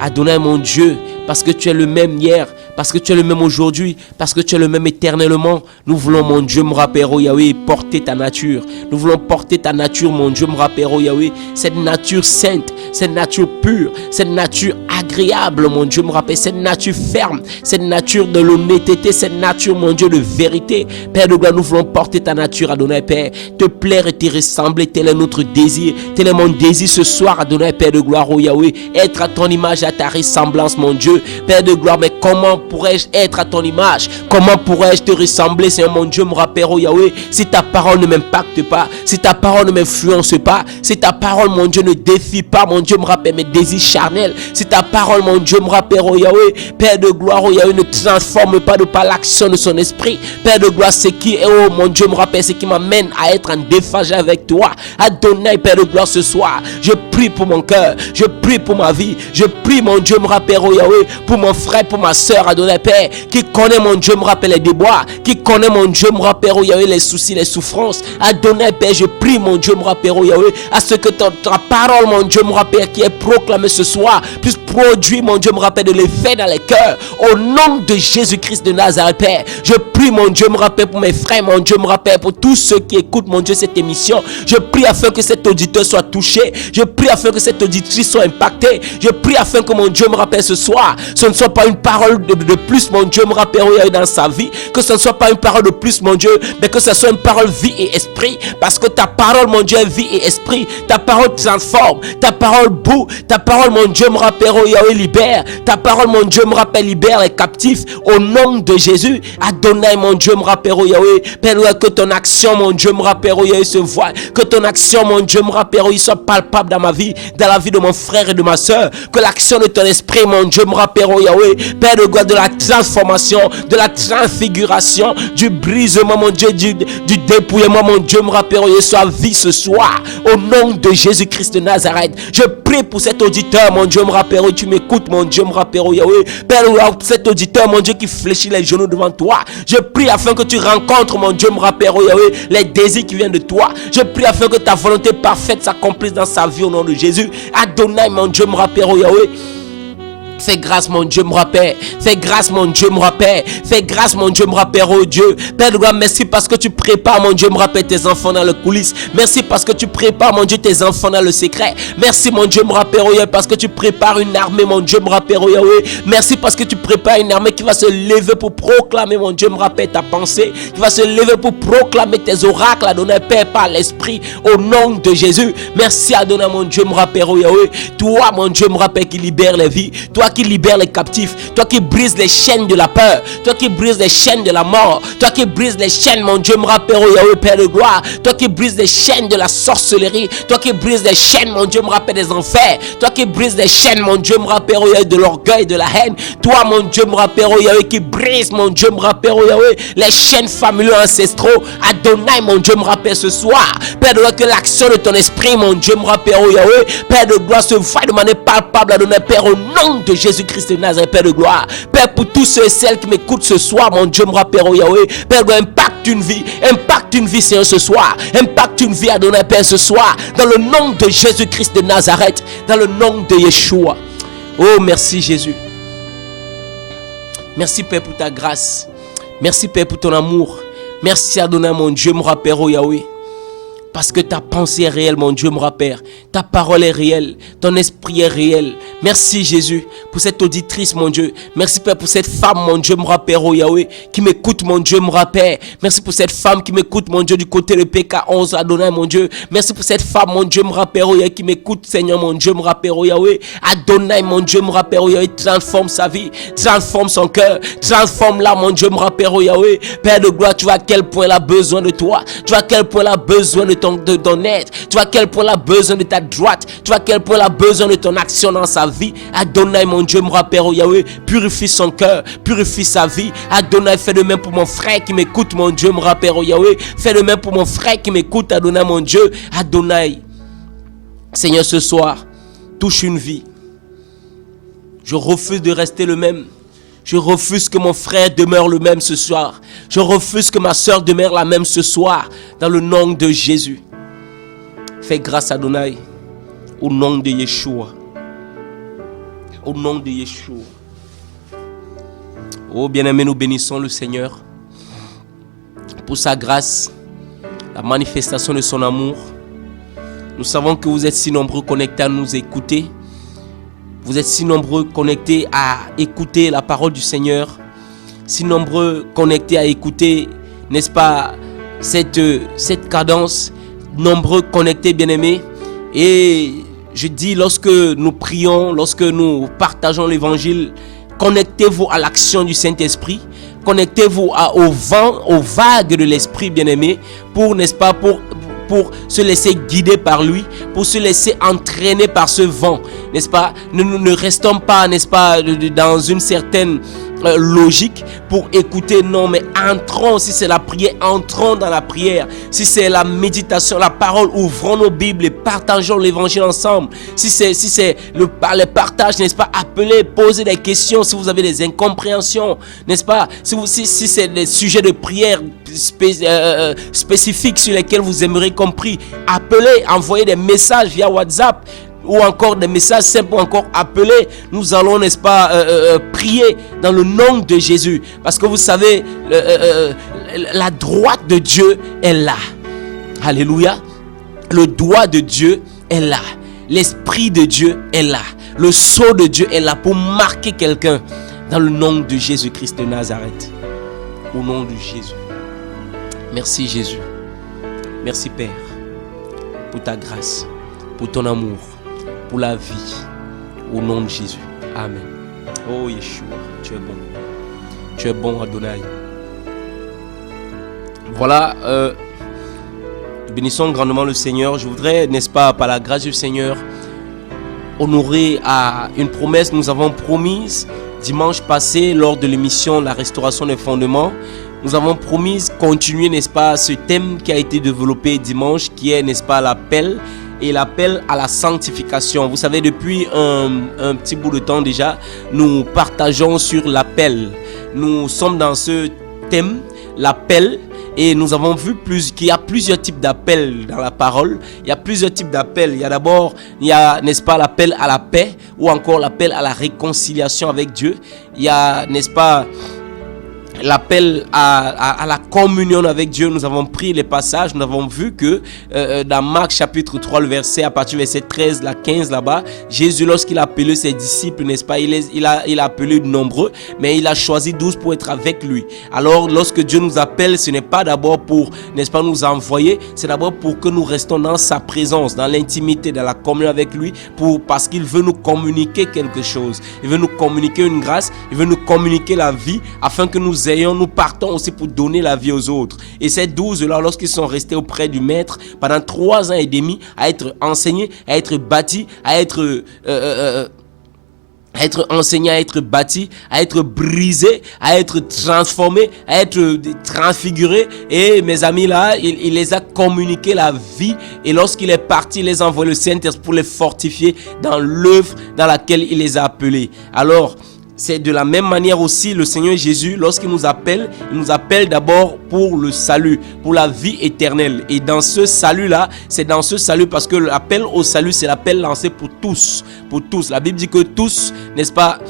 Adonai, mon Dieu, parce que tu es le même hier, parce que tu es le même aujourd'hui, parce que tu es le même éternellement. Nous voulons, mon Dieu, me rappeler, oh Yahweh, porter ta nature. Nous voulons porter ta nature, mon Dieu, me rappeler, oh Yahweh, cette nature sainte, cette nature pure, cette nature agréable, mon Dieu, me rappelle, cette nature ferme, cette nature de l'honnêteté, cette nature, mon Dieu, de vérité. Père de gloire, nous voulons porter ta nature, Adonai, Père, te plaire et te ressembler, tel est notre désir, tel est mon désir ce soir, Adonai, Père de gloire, oh Yahweh, être à ton image, à ta ressemblance, mon Dieu, Père de gloire. Mais comment pourrais-je être à ton image? Comment pourrais-je te ressembler, Seigneur mon Dieu, me rappelle, oh Yahweh, si ta parole ne m'impacte pas, si ta parole ne m'influence pas, si ta parole, mon Dieu, ne défie pas, mon Dieu, me rappelle mes désirs charnels, si ta parole, mon Dieu, me rappelle, oh Yahweh, Père de gloire, oh Yahweh, ne transforme pas de par l'action de son esprit, Père de gloire, c'est qui, oh mon Dieu, me rappelle, c'est qui m'amène à être en déphage avec toi. Adonai, Père de gloire, ce soir, je prie pour mon cœur, je prie pour ma vie, je prie, mon Dieu, me rappelle, oh Yahweh, pour mon frère, pour ma soeur, Adonai, Père, qui connaît, mon Dieu, me rappelle les déboires, qui connaît, mon Dieu, me rappelle, oh Yahweh, les soucis, les souffrances. Adonai, Père, je prie, mon Dieu, me rappelle, oh Yahweh, à ce que ta parole, mon Dieu, me rappelle, qui est proclamée ce soir, puisse produire, mon Dieu, me rappelle, de l'effet dans les cœurs. Au nom de Jésus-Christ de Nazareth, Père, je prie, mon Dieu, me rappelle, pour mes frères, mon Dieu, me rappelle, pour tous ceux qui écoutent, mon Dieu, cette émission. Je prie afin que cet auditeur soit touché. Je prie afin que cette auditrice soit impactée. Je prie afin que, mon Dieu, me rappelle ce soir, ce ne soit pas une parole de plus, mon Dieu, me rappelle, dans sa vie, que ce ne soit pas une parole de plus, mon Dieu, mais que ce soit une parole vie et esprit, parce que ta parole, mon Dieu, est vie et esprit. Ta parole transforme, ta parole boue, ta parole, mon Dieu, me rappelle, oh Yahweh, libère, ta parole, mon Dieu, me rappelle, libère les captifs, au nom de Jésus. Adonai, mon Dieu, me rappelle, oh Yahweh, Père, que ton action, mon Dieu, me rappelle, oh Yahweh, se voit, que ton action, mon Dieu, me rappelle, oh, il soit palpable dans ma vie, dans la vie de mon frère et de ma soeur, que l'action de ton esprit, mon Dieu, me rappelle, oh Yahweh, Père de gloire, de la transformation, de la transfiguration, du brisement, mon Dieu, du dépouillement, mon Dieu, me rappelle, oh Yahweh, soit vie ce soir, au nom de Jésus-Christ de Nazareth. Je prie pour cet auditeur, mon Dieu, me rappelle, oh, tu m'écoutes, mon Dieu, me rappelle, oh Yahweh, Père, cet auditeur, mon Dieu, qui fléchit les genoux devant toi. Je prie afin que tu rencontres, mon Dieu, me rappelle, oh Yahweh, les désirs qui viennent de toi. Je prie afin que ta volonté parfaite s'accomplisse dans sa vie au nom de Jésus. Adonai, mon Dieu, me rappelle, oh Yahweh, Fais grâce, mon Dieu, mon Père. Fais grâce, mon Dieu, mon Père. Fais grâce, mon Dieu, mon Père, oh Dieu. Père de gloire, merci parce que tu prépares, mon Dieu, mon Père, tes enfants dans le coulisses. Merci parce que tu prépares, mon Dieu, tes enfants dans le secret. Merci, mon Dieu, mon Père, oh Yahweh, parce que tu prépares une armée, mon Dieu, mon Père, oh Yahweh. Merci parce que tu prépares une armée qui va se lever pour proclamer, mon Dieu, mon Père, ta pensée. Qui va se lever pour proclamer tes oracles, Adonai, Père, par l'Esprit, au nom de Jésus. Merci, Adonai, mon Dieu, mon Père, oh Yahweh. Toi, mon Dieu, mon Père, qui libère les vies. Toi qui libères les captifs, toi qui brises les chaînes de la peur, toi qui brises les chaînes de la mort, toi qui brises les chaînes, mon Dieu, mon Père, oh Yahweh, Père de gloire, toi qui brises les chaînes de la sorcellerie, toi qui brises les chaînes, mon Dieu, mon Père, des enfers, toi qui brises les chaînes, mon Dieu, mon Père, oh Yahweh, de l'orgueil, de la haine, toi, mon Dieu, mon Père, oh Yahweh, qui brise, mon Dieu, mon Père, oh Yahweh, les chaînes familiales ancestraux, Adonai, mon Dieu, mon Père, ce soir, Père de gloire, que l'action de ton esprit, mon Dieu, mon Père, oh Yahweh, Père de gloire, se voit de manière palpable, Adonai, Père, au nom de Jésus-Christ de Nazareth, Père de gloire. Père, pour tous ceux et celles qui m'écoutent ce soir, mon Dieu, mon Père, oh Yahweh, Père, impacte une vie, Seigneur, ce soir. Impacte une vie, Adonai, Père, ce soir. Dans le nom de Jésus-Christ de Nazareth, dans le nom de Yeshua. Oh, merci, Jésus. Merci, Père, pour ta grâce. Merci, Père, pour ton amour. Merci, Adonai, mon Dieu, mon Père, oh Yahweh. Parce que ta pensée est réelle, mon Dieu, mon Père. Ta parole est réelle. Ton esprit est réel. Merci, Jésus, pour cette auditrice, mon Dieu. Merci, Père, pour cette femme, mon Dieu, mon Père, oh Yahweh, qui m'écoute, mon Dieu, mon Père. Merci pour cette femme qui m'écoute, mon Dieu, du côté de PK11, Adonai, mon Dieu. Merci pour cette femme, mon Dieu, mon Père, oh Yahweh, qui m'écoute, Seigneur, mon Dieu, mon Père, oh Yahweh. Adonai, mon Dieu, mon Père, oh Yahweh, transforme sa vie, transforme son cœur, transforme-la, mon Dieu, mon Père, oh Yahweh. Père de gloire, tu vois à quel point elle a besoin de toi. Tu vois à quel point elle a besoin de ton aide. Tu vois à quel point elle a besoin de ta droite. Tu vois à quel point elle a besoin de ton action dans sa vie. Adonai, mon Dieu, mon Père, oh Yahweh, purifie son cœur, purifie sa vie. Adonai, fais de même pour mon frère qui m'écoute, mon Dieu, mon Père, oh Yahweh. Fais de même pour mon frère qui m'écoute, Adonai, mon Dieu. Adonai, Seigneur, ce soir, touche une vie. Je refuse de rester le même. Je refuse que mon frère demeure le même ce soir. Je refuse que ma soeur demeure la même ce soir. Dans le nom de Jésus. Fais grâce, Adonai. Au nom de Yeshua. Au nom de Yeshua. Oh bien-aimé, nous bénissons le Seigneur. Pour sa grâce. La manifestation de son amour. Nous savons que vous êtes si nombreux connectés à nous écouter. Vous êtes si nombreux connectés à écouter la parole du Seigneur. Si nombreux connectés à écouter, n'est-ce pas, cette cadence. Nombreux connectés, bien-aimés. Et je dis, lorsque nous prions, lorsque nous partageons l'évangile, connectez-vous à l'action du Saint-Esprit. Connectez-vous au vent, aux vagues de l'Esprit, bien-aimé. Pour, n'est-ce pas, pour se laisser guider par lui, pour se laisser entraîner par ce vent, n'est-ce pas? Nous ne restons pas, n'est-ce pas, dans une certaine logique pour écouter, non, mais entrons, si c'est la prière, entrons dans la prière. Si c'est la méditation, la parole, ouvrons nos Bibles et partageons l'évangile ensemble. Si c'est le partage, n'est-ce pas, appelez, posez des questions si vous avez des incompréhensions, n'est-ce pas? Si c'est des sujets de prière spécifiques sur lesquels vous aimeriez compris, appelez, envoyez des messages via WhatsApp ou encore des messages simples, ou encore appeler. Nous allons, n'est-ce pas, prier dans le nom de Jésus, parce que vous savez, la droite de Dieu est là. Alléluia. Le doigt de Dieu est là. L'esprit de Dieu est là. Le sceau de Dieu est là pour marquer quelqu'un dans le nom de Jésus-Christ de Nazareth. Au nom de Jésus. Merci Jésus. Merci Père pour ta grâce, pour ton amour, pour la vie. Au nom de Jésus. Amen. Oh Yeshua, tu es bon. Tu es bon, Adonai. Voilà. Bénissons grandement le Seigneur. Je voudrais, n'est-ce pas, par la grâce du Seigneur, honorer à une promesse que nous avons promise dimanche passé lors de l'émission La Restauration des Fondements. Nous avons promis continuer, n'est-ce pas, ce thème qui a été développé dimanche, qui est, n'est-ce pas, l'appel et l'appel à la sanctification. Vous savez, depuis un petit bout de temps déjà, nous partageons sur l'appel. Nous sommes dans ce thème, l'appel. Et nous avons vu qu'il y a plusieurs types d'appels dans la parole. Il y a plusieurs types d'appels. Il y a d'abord, n'est-ce pas, l'appel à la paix ou encore l'appel à la réconciliation avec Dieu. Il y a, n'est-ce pas, l'appel à la communion avec Dieu. Nous avons pris les passages, nous avons vu que dans Marc chapitre 3, le verset, à partir du verset 13, la 15 là-bas, Jésus, lorsqu'il a appelé ses disciples, n'est-ce pas, il a appelé de nombreux, mais il a choisi 12 pour être avec lui. Alors, lorsque Dieu nous appelle, ce n'est pas d'abord pour, n'est-ce pas, nous envoyer, c'est d'abord pour que nous restons dans sa présence, dans l'intimité, dans la communion avec lui, parce qu'il veut nous communiquer quelque chose. Il veut nous communiquer une grâce, il veut nous communiquer la vie, afin que nous partons aussi pour donner la vie aux autres. Et ces 12-là, lorsqu'ils sont restés auprès du maître pendant 3 ans et demi, à être enseignés, à être bâtis, à être enseignés, à être bâtis, à être brisés, à être transformés, à être transfigurés. Et mes amis là, il les a communiqué la vie. Et lorsqu'il est parti, il les a envoyé le Saint-Esprit pour les fortifier dans l'œuvre dans laquelle il les a appelés. Alors, c'est de la même manière aussi le Seigneur Jésus, lorsqu'il nous appelle, il nous appelle d'abord pour le salut, pour la vie éternelle. Et dans ce salut-là, c'est dans ce salut parce que l'appel au salut, c'est l'appel lancé pour tous. Pour tous. La Bible dit que tous, n'est-ce pas,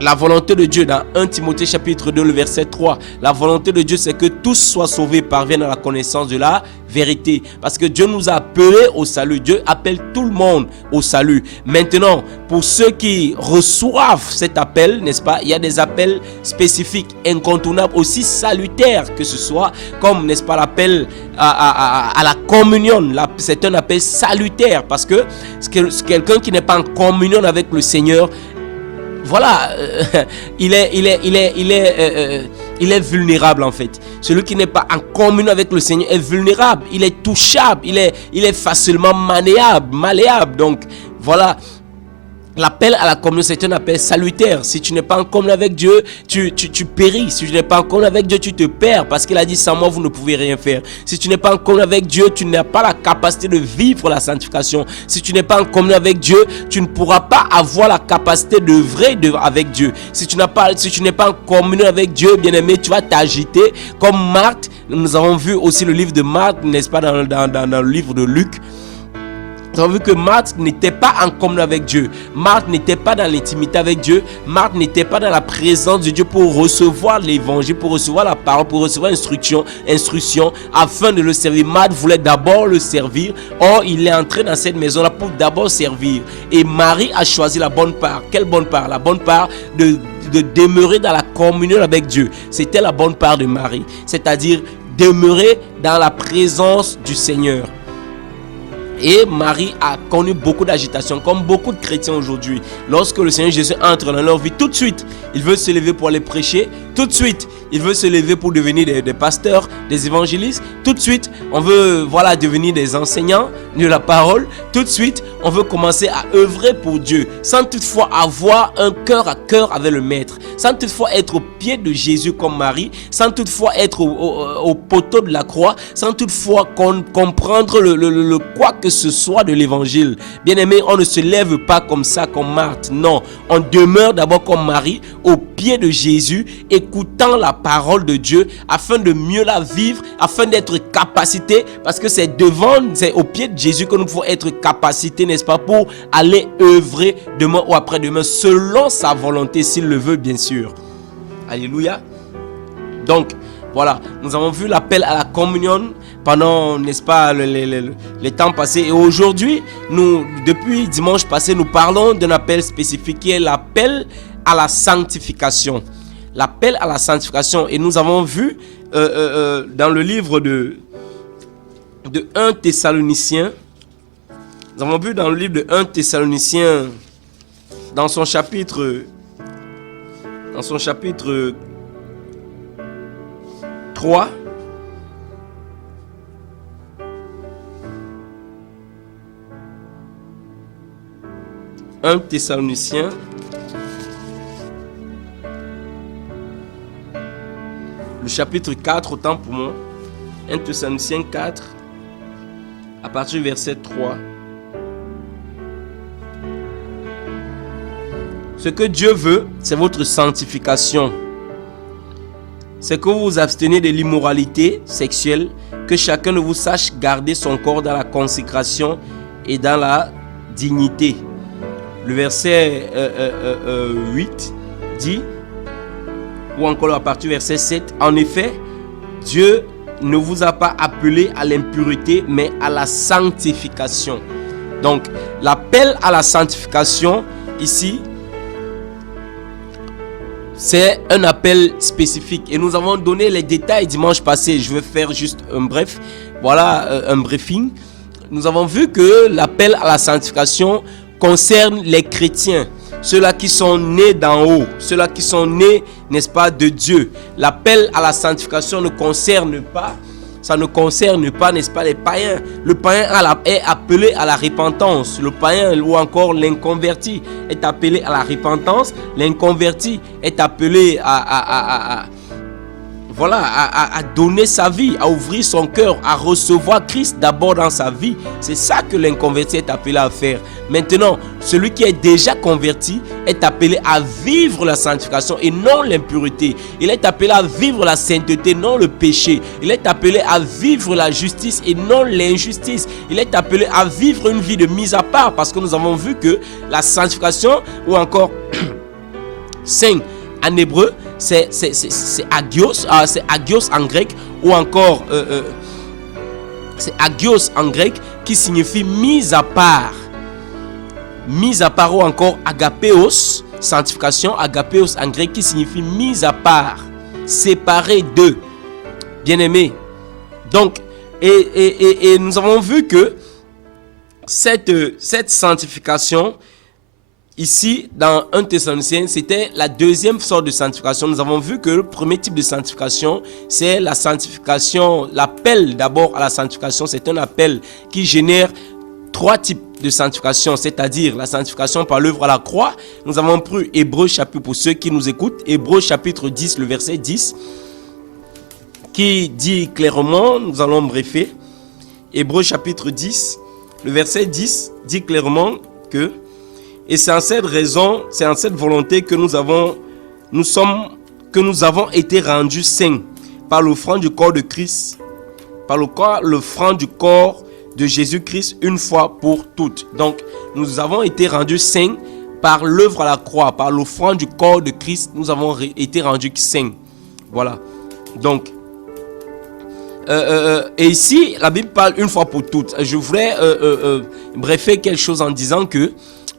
la volonté de Dieu dans 1 Timothée chapitre 2, le verset 3, la volonté de Dieu, c'est que tous soient sauvés, parviennent à la connaissance de la vérité. Parce que Dieu nous a appelés au salut. Dieu appelle tout le monde au salut. Maintenant, pour ceux qui reçoivent cet appel, n'est-ce pas, il y a des appels spécifiques, incontournables, aussi salutaires que ce soit, comme, n'est-ce pas, l'appel à la communion. C'est un appel salutaire parce que quelqu'un qui n'est pas en communion avec le Seigneur, voilà, il est vulnérable en fait. Celui qui n'est pas en communion avec le Seigneur est vulnérable, il est touchable, il est facilement malléable. Donc voilà, l'appel à la communion, c'est un appel salutaire. Si tu n'es pas en communion avec Dieu, tu péris. Si tu n'es pas en communion avec Dieu, tu te perds. Parce qu'il a dit, sans moi, vous ne pouvez rien faire. Si tu n'es pas en communion avec Dieu, tu n'as pas la capacité de vivre la sanctification. Si tu n'es pas en communion avec Dieu, tu ne pourras pas avoir la capacité d'œuvrer avec Dieu. Si tu n'es pas en communion avec Dieu, bien-aimé, tu vas t'agiter. Comme Marthe, nous avons vu aussi le livre de Marthe, n'est-ce pas, dans le livre de Luc. Nous avons vu que Marthe n'était pas en communion avec Dieu. Marthe n'était pas dans l'intimité avec Dieu. Marthe n'était pas dans la présence de Dieu pour recevoir l'évangile, pour recevoir la parole, pour recevoir instruction afin de le servir. Marthe voulait d'abord le servir. Or, il est entré dans cette maison-là pour d'abord servir. Et Marie a choisi la bonne part. Quelle bonne part? La bonne part de demeurer dans la communion avec Dieu. C'était la bonne part de Marie. C'est-à-dire demeurer dans la présence du Seigneur. Et Marie a connu beaucoup d'agitation, comme beaucoup de chrétiens aujourd'hui. Lorsque le Seigneur Jésus entre dans leur vie, tout de suite, il veut se lever pour aller prêcher. Tout de suite, il veut se lever pour devenir des pasteurs, des évangélistes. Tout de suite, on veut devenir des enseignants de la parole. Tout de suite, on veut commencer à œuvrer pour Dieu, sans toutefois avoir un cœur à cœur avec le Maître, sans toutefois être au pied de Jésus comme Marie, sans toutefois être au poteau de la croix, sans toutefois comprendre le quoi que ce soit de l'évangile. Bien aimé, on ne se lève pas comme ça, comme Marthe. Non, on demeure d'abord comme Marie, au pied de Jésus, écoutant la parole de Dieu, afin de mieux la vivre, afin d'être capacité, parce que c'est au pied de Jésus que nous pouvons être capacité, n'est-ce pas, pour aller œuvrer demain ou après-demain, selon sa volonté, s'il le veut, bien sûr. Alléluia. Donc, voilà, nous avons vu l'appel à la communion pendant, n'est-ce pas, les temps passés. Et aujourd'hui, depuis dimanche passé, nous parlons d'un appel spécifique qui est l'appel à la sanctification. L'appel à la sanctification. Et nous avons vu dans le livre de 1 Thessaloniciens, nous avons vu dans le livre de 1 Thessaloniciens, dans son chapitre 3, un Thessaloniciens, le chapitre 4, autant pour moi, 1 Thessaloniciens 4, à partir du verset 3. Ce que Dieu veut, c'est votre sanctification. c'est que vous vous abstenez de l'immoralité sexuelle, que chacun de vous sache garder son corps dans la consécration et dans la dignité. Le verset 8 dit, ou encore à partir du verset 7, en effet, Dieu ne vous a pas appelé à l'impureté, mais à la sanctification. Donc, l'appel à la sanctification, ici, c'est un appel spécifique. Et nous avons donné les détails dimanche passé. Je vais faire juste un bref. Voilà, un briefing. Nous avons vu que l'appel à la sanctification concerne les chrétiens. Ceux-là qui sont nés d'en haut. Ceux-là qui sont nés, n'est-ce pas, de Dieu. L'appel à la sanctification ne concerne pas, n'est-ce pas, les païens. Le païen est appelé à la repentance. Le païen ou encore l'inconverti est appelé à la repentance. L'inconverti est appelé à donner sa vie, à ouvrir son cœur, à recevoir Christ d'abord dans sa vie. C'est ça que l'inconverti est appelé à faire. Maintenant, celui qui est déjà converti est appelé à vivre la sanctification et non l'impureté. Il est appelé à vivre la sainteté, non le péché. Il est appelé à vivre la justice et non l'injustice. Il est appelé à vivre une vie de mise à part, parce que nous avons vu que la sanctification, ou encore saint en hébreu, c'est agios, c'est agios en grec, ou encore c'est agios en grec, qui signifie mise à part. Mise à part, ou encore agapeos, sanctification, agapeos en grec, qui signifie mise à part, séparé d'eux. Bien-aimés. Donc, et nous avons vu que cette sanctification, ici, dans 1 Thessaloniciens, c'était la deuxième sorte de sanctification. Nous avons vu que le premier type de sanctification, c'est la sanctification, l'appel d'abord à la sanctification. C'est un appel qui génère trois types de sanctification, c'est-à-dire la sanctification par l'œuvre à la croix. Nous avons pris Hébreux chapitre, pour ceux qui nous écoutent, Hébreux chapitre 10, le verset 10, qui dit clairement, nous allons briefer, Hébreux chapitre 10, le verset 10 dit clairement que, et c'est en cette raison, c'est en cette volonté que nous avons été rendus saints par l'offrande du corps de Christ, par l'offrande du corps de Jésus-Christ une fois pour toutes. Donc, nous avons été rendus saints par l'œuvre à la croix, par l'offrande du corps de Christ, nous avons été rendus saints. Voilà. Donc, et ici, la Bible parle une fois pour toutes. Je voudrais briefer quelque chose en disant que,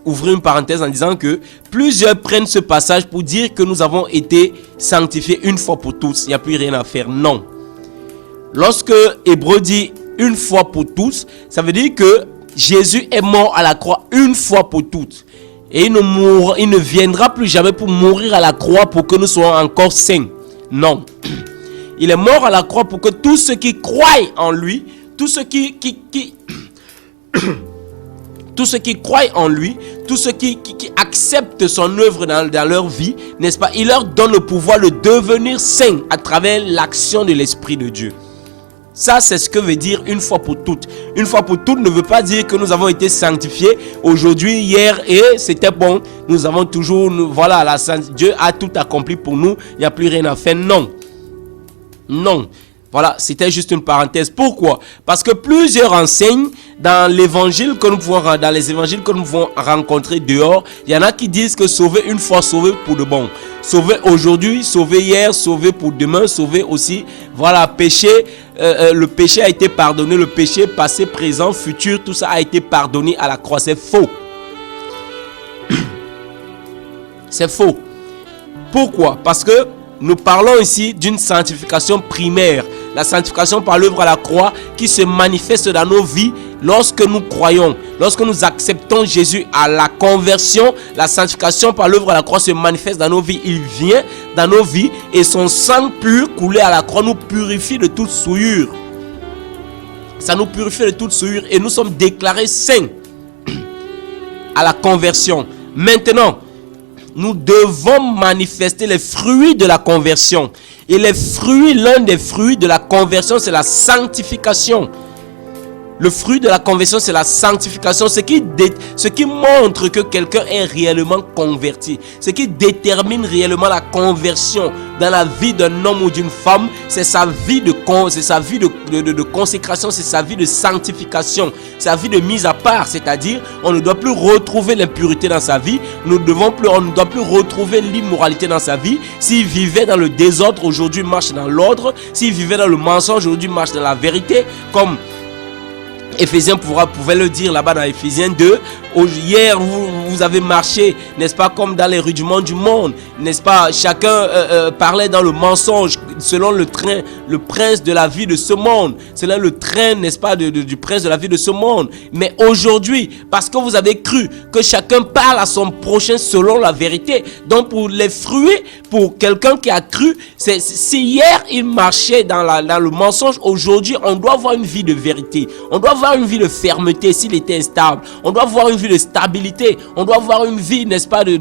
ouvrir une parenthèse en disant que plusieurs prennent ce passage pour dire que nous avons été sanctifiés une fois pour tous. Il n'y a plus rien à faire. Non. Lorsque Hébreux dit une fois pour tous, ça veut dire que Jésus est mort à la croix une fois pour toutes. Et il ne viendra plus jamais pour mourir à la croix pour que nous soyons encore saints. Non. Il est mort à la croix pour que tous ceux qui croient en lui, tous ceux qui croient en lui, tous ceux qui acceptent son œuvre dans leur vie, n'est-ce pas, il leur donne le pouvoir de devenir saints à travers l'action de l'Esprit de Dieu. Ça, c'est ce que veut dire une fois pour toutes. Une fois pour toutes ne veut pas dire que nous avons été sanctifiés aujourd'hui, hier, et c'était bon. Nous avons toujours, voilà, Dieu a tout accompli pour nous, il n'y a plus rien à faire. Non. Non. Voilà, c'était juste une parenthèse. Pourquoi? Parce que plusieurs enseignent dans l'évangile que nous pouvons, dans les évangiles que nous pouvons rencontrer dehors, il y en a qui disent que sauver une fois, sauver pour de bon. Sauver aujourd'hui, sauver hier, sauver pour demain, sauver aussi. Voilà, péché, le péché a été pardonné, le péché passé, présent, futur, tout ça a été pardonné à la croix. C'est faux. C'est faux. Pourquoi? Parce que nous parlons ici d'une sanctification primaire. La sanctification par l'œuvre à la croix qui se manifeste dans nos vies lorsque nous croyons. Lorsque nous acceptons Jésus à la conversion, la sanctification par l'œuvre à la croix se manifeste dans nos vies. Il vient dans nos vies et son sang pur coulé à la croix nous purifie de toute souillure. Ça nous purifie de toute souillure et nous sommes déclarés saints à la conversion. Maintenant, nous devons manifester les fruits de la conversion. Et les fruits, l'un des fruits de la conversion, c'est la sanctification. Le fruit de la conversion, c'est la sanctification, ce qui montre que quelqu'un est réellement converti. Ce qui détermine réellement la conversion dans la vie d'un homme ou d'une femme, c'est sa vie de consécration, c'est sa vie de sanctification, sa vie de mise à part. C'est-à-dire, on ne doit plus retrouver l'impureté dans sa vie, on ne doit plus retrouver l'immoralité dans sa vie. S'il vivait dans le désordre, aujourd'hui marche dans l'ordre. S'il vivait dans le mensonge, aujourd'hui marche dans la vérité, comme Éphésiens pouvait le dire là-bas dans Éphésiens 2. Hier, vous avez marché, n'est-ce pas, comme dans les rudiments du monde, n'est-ce pas? Chacun parlait dans le mensonge, selon le prince de la vie de ce monde. C'est là le train, n'est-ce pas, du prince de la vie de ce monde. Mais aujourd'hui, parce que vous avez cru que chacun parle à son prochain selon la vérité, donc pour les fruits, pour quelqu'un qui a cru, si hier il marchait dans le mensonge, aujourd'hui on doit avoir une vie de vérité. On doit avoir une vie de fermeté s'il était instable. On doit avoir une vie de stabilité. On doit avoir une vie, n'est-ce pas, de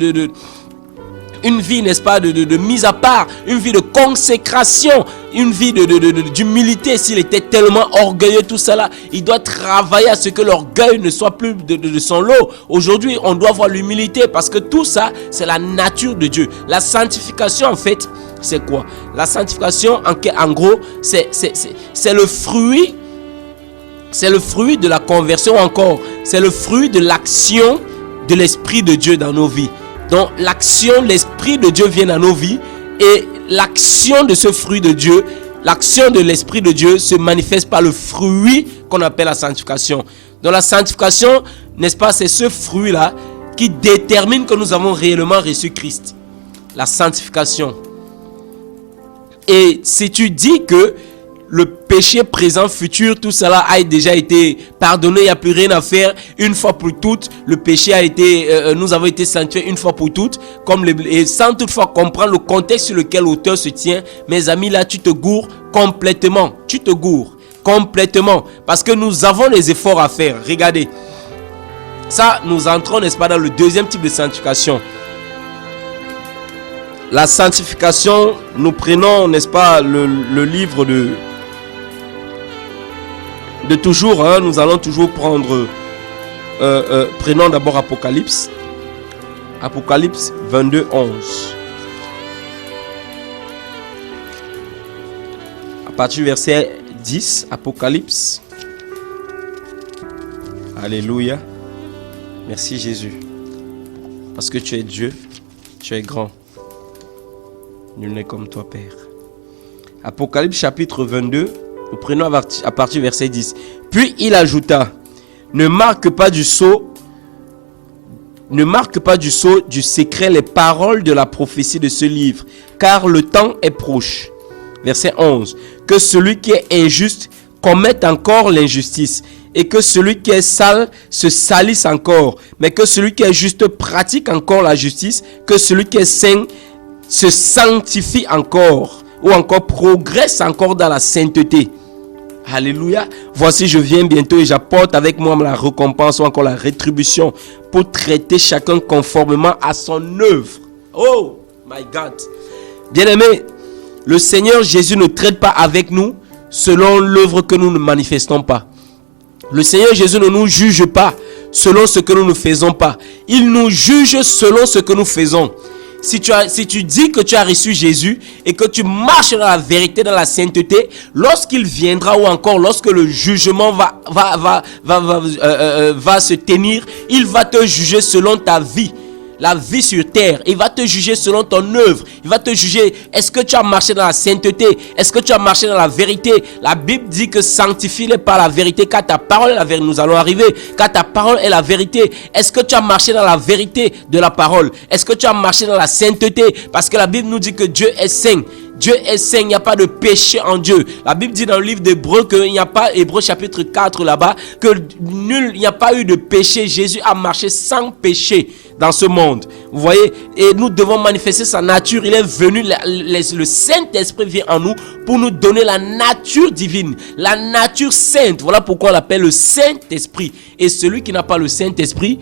mise à part, une vie de consécration, une vie d'humilité. S'il était tellement orgueilleux, tout cela, il doit travailler à ce que l'orgueil ne soit plus de son lot. Aujourd'hui, on doit avoir l'humilité parce que tout ça, c'est la nature de Dieu. La sanctification, en fait, c'est quoi? La sanctification, en gros, c'est le fruit. C'est le fruit de la conversion encore. C'est le fruit de l'action de l'Esprit de Dieu dans nos vies. Donc l'action, l'Esprit de Dieu vient dans nos vies. Et l'action de ce fruit de Dieu, l'action de l'Esprit de Dieu se manifeste par le fruit qu'on appelle la sanctification. Donc la sanctification, n'est-ce pas, c'est ce fruit-là qui détermine que nous avons réellement reçu Christ. La sanctification. Et si tu dis que le péché présent, futur, tout cela a déjà été pardonné, il n'y a plus rien à faire une fois pour toutes. Le péché a été, nous avons été sanctifiés une fois pour toutes, et sans toutefois comprendre le contexte sur lequel l'auteur se tient. Mes amis, là, tu te gourres complètement. Tu te gourres complètement. Parce que nous avons des efforts à faire. Regardez. Ça, nous entrons, n'est-ce pas, dans le deuxième type de sanctification. La sanctification, nous prenons, n'est-ce pas, le livre de toujours, hein, nous allons toujours prendre, prenons d'abord Apocalypse 22, 11. À partir du verset 10, Apocalypse. Alléluia. Merci Jésus. Parce que tu es Dieu, tu es grand. Nul n'est comme toi, Père. Apocalypse chapitre 22. Nous prenons à partir du verset 10. Puis il ajouta, ne marque pas du sceau du secret les paroles de la prophétie de ce livre, car le temps est proche. Verset 11. Que celui qui est injuste commette encore l'injustice, et que celui qui est sale se salisse encore, mais que celui qui est juste pratique encore la justice, que celui qui est saint se sanctifie encore, ou encore progresse encore dans la sainteté. Alléluia. Voici, je viens bientôt et j'apporte avec moi la récompense ou encore la rétribution pour traiter chacun conformément à son œuvre. Oh my God. Bien-aimés, le Seigneur Jésus ne traite pas avec nous selon l'œuvre que nous ne manifestons pas. Le Seigneur Jésus ne nous juge pas selon ce que nous ne faisons pas. Il nous juge selon ce que nous faisons. Si tu dis que tu as reçu Jésus et que tu marches dans la vérité, dans la sainteté, lorsqu'il viendra ou encore lorsque le jugement va se tenir, il va te juger selon ta vie. La vie sur terre, il va te juger selon ton œuvre. Il va te juger, est-ce que tu as marché dans la sainteté? Est-ce que tu as marché dans la vérité? La Bible dit que sanctifie-les par la vérité, car ta parole est la vérité. Nous allons arriver, car ta parole est la vérité. Est-ce que tu as marché dans la vérité de la parole? Est-ce que tu as marché dans la sainteté? Parce que la Bible nous dit que Dieu est saint. Dieu est saint, il n'y a pas de péché en Dieu. La Bible dit dans le livre d'Hébreux qu'il n'y a pas, Hébreux chapitre 4 là-bas, que il n'y a pas eu de péché. Jésus a marché sans péché dans ce monde. Vous voyez, et nous devons manifester sa nature. Il est venu, le Saint-Esprit vient en nous pour nous donner la nature divine, la nature sainte. Voilà pourquoi on l'appelle le Saint-Esprit. Et celui qui n'a pas le Saint-Esprit,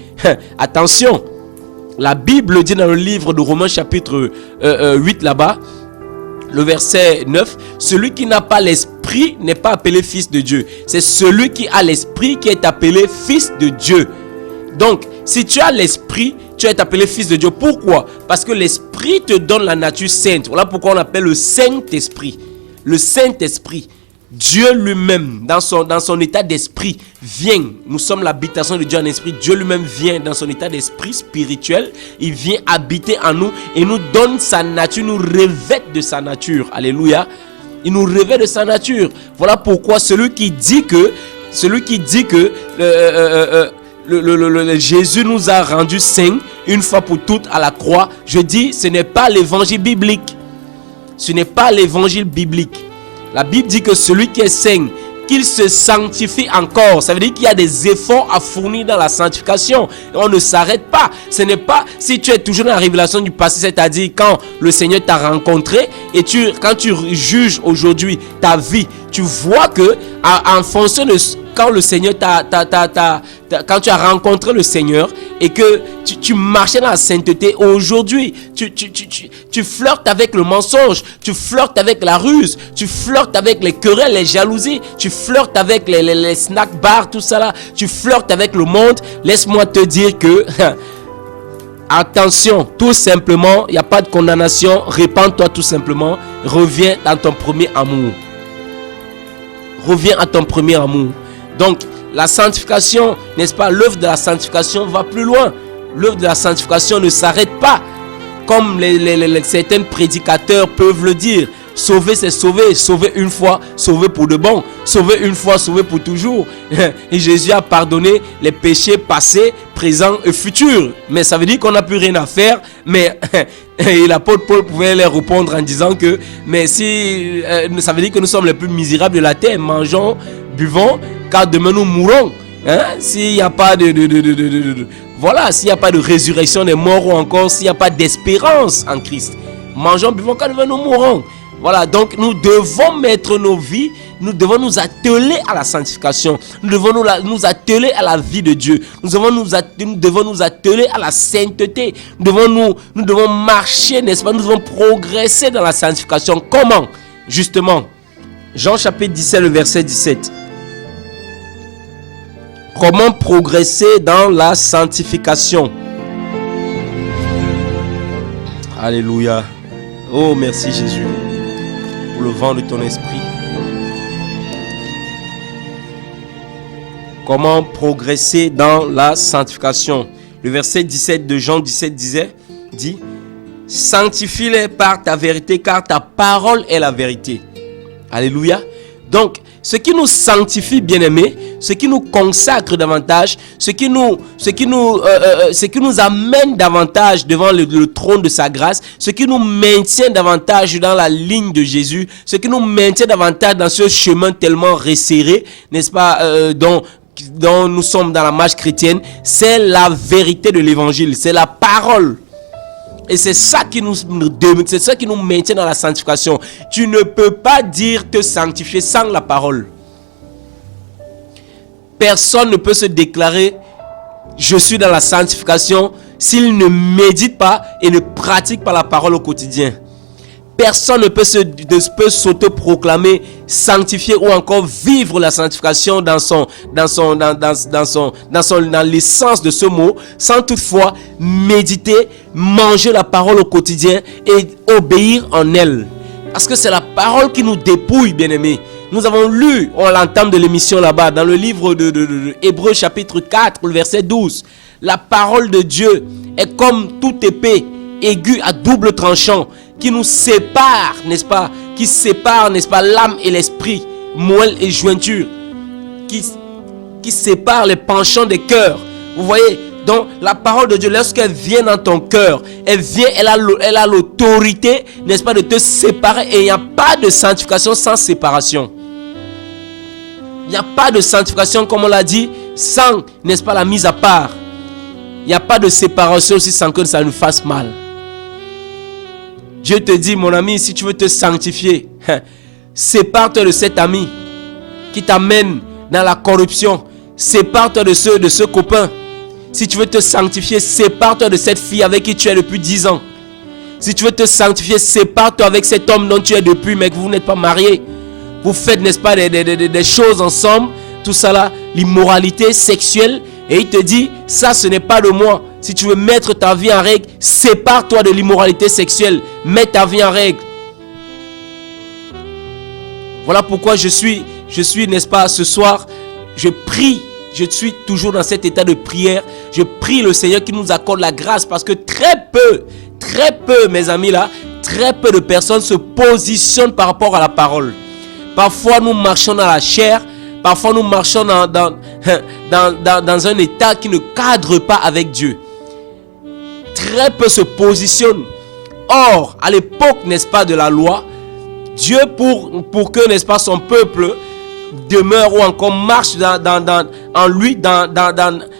attention, la Bible dit dans le livre de Romains chapitre 8 là-bas, le verset 9, celui qui n'a pas l'esprit n'est pas appelé fils de Dieu. C'est celui qui a l'esprit qui est appelé fils de Dieu. Donc, si tu as l'esprit, tu es appelé fils de Dieu. Pourquoi? Parce que l'esprit te donne la nature sainte. Voilà pourquoi on appelle le Saint-Esprit. Le Saint-Esprit. Dieu lui-même, dans son état d'esprit, vient. Nous sommes l'habitation de Dieu en esprit. Dieu lui-même vient dans son état d'esprit spirituel. Il vient habiter en nous et nous donne sa nature, nous revêt de sa nature. Alléluia. Il nous revêt de sa nature. Voilà pourquoi celui qui dit que Jésus nous a rendus saints une fois pour toutes à la croix, je dis, ce n'est pas l'évangile biblique. Ce n'est pas l'évangile biblique. La Bible dit que celui qui est saint, qu'il se sanctifie encore. Ça veut dire qu'il y a des efforts à fournir dans la sanctification. Et on ne s'arrête pas. Ce n'est pas si tu es toujours dans la révélation du passé, c'est-à-dire quand le Seigneur t'a rencontré et quand tu juges aujourd'hui ta vie, tu vois que en fonction de quand le Seigneur quand tu as rencontré le Seigneur et que tu marchais dans la sainteté, aujourd'hui tu flirtes avec le mensonge, tu flirtes avec la ruse, tu flirtes avec les querelles, les jalousies, tu flirtes avec les snack bars, tout ça là, tu flirtes avec le monde. Laisse-moi te dire que attention, tout simplement, il n'y a pas de condamnation. Répands-toi tout simplement, reviens dans ton premier amour. Reviens à ton premier amour. Donc, la sanctification, n'est-ce pas, l'œuvre de la sanctification va plus loin. L'œuvre de la sanctification ne s'arrête pas. Comme certains prédicateurs peuvent le dire. Sauver, c'est sauver. Sauver une fois, sauver pour de bon. Sauver une fois, sauver pour toujours. Et Jésus a pardonné les péchés passés, présents et futurs. Mais ça veut dire qu'on n'a plus rien à faire. Mais et l'apôtre Paul pouvait leur répondre en disant que, mais si ça veut dire que nous sommes les plus misérables de la terre. Mangeons, buvons, car demain nous mourrons. S'il n'y a pas voilà, s'il n'y a pas de résurrection des morts ou encore s'il n'y a pas d'espérance en Christ. Mangeons, buvons, car demain nous mourrons. Voilà, donc nous devons mettre nos vies, nous devons nous atteler à la sanctification, nous devons nous atteler à la vie de Dieu, nous devons nous atteler à la sainteté, nous devons marcher, n'est-ce pas, nous devons progresser dans la sanctification. Comment? Justement, Jean chapitre 17, le verset 17. Comment progresser dans la sanctification? Alléluia. Oh, merci Jésus pour le vent de ton esprit. Comment progresser dans la sanctification? Le verset 17 de Jean 17 dit: sanctifie-les par ta vérité, car ta parole est la vérité. Alléluia. Donc, ce qui nous sanctifie, bien-aimés, ce qui nous consacre davantage, ce qui nous amène davantage devant le trône de sa grâce, ce qui nous maintient davantage dans la ligne de Jésus, ce qui nous maintient davantage dans ce chemin tellement resserré, n'est-ce pas, dont nous sommes dans la marche chrétienne, c'est la vérité de l'évangile, c'est la parole. Et c'est ça qui nous maintient dans la sanctification. Tu ne peux pas dire te sanctifier sans la parole. Personne ne peut se déclarer je suis dans la sanctification s'il ne médite pas et ne pratique pas la parole au quotidien. Personne ne peut s'auto-proclamer sanctifié ou encore vivre la sanctification dans l'essence de ce mot, sans toutefois méditer, manger la parole au quotidien et obéir en elle. Parce que c'est la parole qui nous dépouille, bien-aimés. Nous avons lu, on l'entame de l'émission là-bas, dans le livre de Hébreux chapitre 4, le verset 12. La parole de Dieu est comme toute épée aiguë à double tranchant, qui nous sépare, n'est-ce pas, l'âme et l'esprit, moelle et jointure, qui sépare les penchants des cœurs. Vous voyez, donc la parole de Dieu, lorsqu'elle vient dans ton cœur, elle a l'autorité, n'est-ce pas, de te séparer. Et il n'y a pas de sanctification sans séparation. Il n'y a pas de sanctification, comme on l'a dit, sans, n'est-ce pas, la mise à part. Il n'y a pas de séparation aussi sans que ça nous fasse mal. Dieu te dit, mon ami, si tu veux te sanctifier, sépare-toi de cet ami qui t'amène dans la corruption. Sépare-toi de ce copain. Si tu veux te sanctifier, sépare-toi de cette fille avec qui tu es depuis 10 ans. Si tu veux te sanctifier, sépare-toi avec cet homme dont tu es depuis, mais que vous n'êtes pas marié. Vous faites, n'est-ce pas, des choses ensemble, tout ça là, l'immoralité sexuelle. Et il te dit, ça ce n'est pas de moi. Si tu veux mettre ta vie en règle, sépare-toi de l'immoralité sexuelle. Mets ta vie en règle. Voilà pourquoi je suis, n'est-ce pas, ce soir, je prie. Je suis toujours dans cet état de prière. Je prie le Seigneur qui nous accorde la grâce, parce que très peu, mes amis là, très peu de personnes se positionnent par rapport à la parole. Parfois nous marchons dans la chair, parfois nous marchons dans un état qui ne cadre pas avec Dieu. Très peu se positionnent. Or, à l'époque, n'est-ce pas, de la loi, Dieu, pour que, n'est-ce pas, son peuple demeure ou encore marche en lui, dans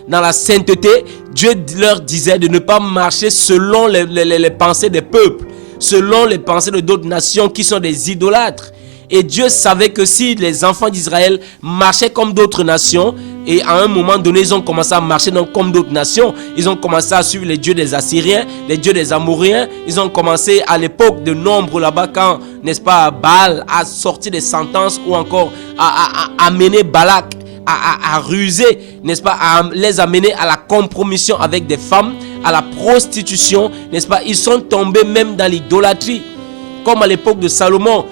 la sainteté, Dieu leur disait de ne pas marcher selon les pensées des peuples, selon les pensées de d'autres nations qui sont des idolâtres. Et Dieu savait que si les enfants d'Israël marchaient comme d'autres nations, et à un moment donné, ils ont commencé à marcher comme d'autres nations, ils ont commencé à suivre les dieux des Assyriens, les dieux des Amoréens, ils ont commencé à l'époque de Nombre là-bas, quand, n'est-ce pas, Baal a sorti des sentences, ou encore à amener Balak à ruser, n'est-ce pas, à les amener à la compromission avec des femmes, à la prostitution, n'est-ce pas, ils sont tombés même dans l'idolâtrie. Comme à l'époque de Salomon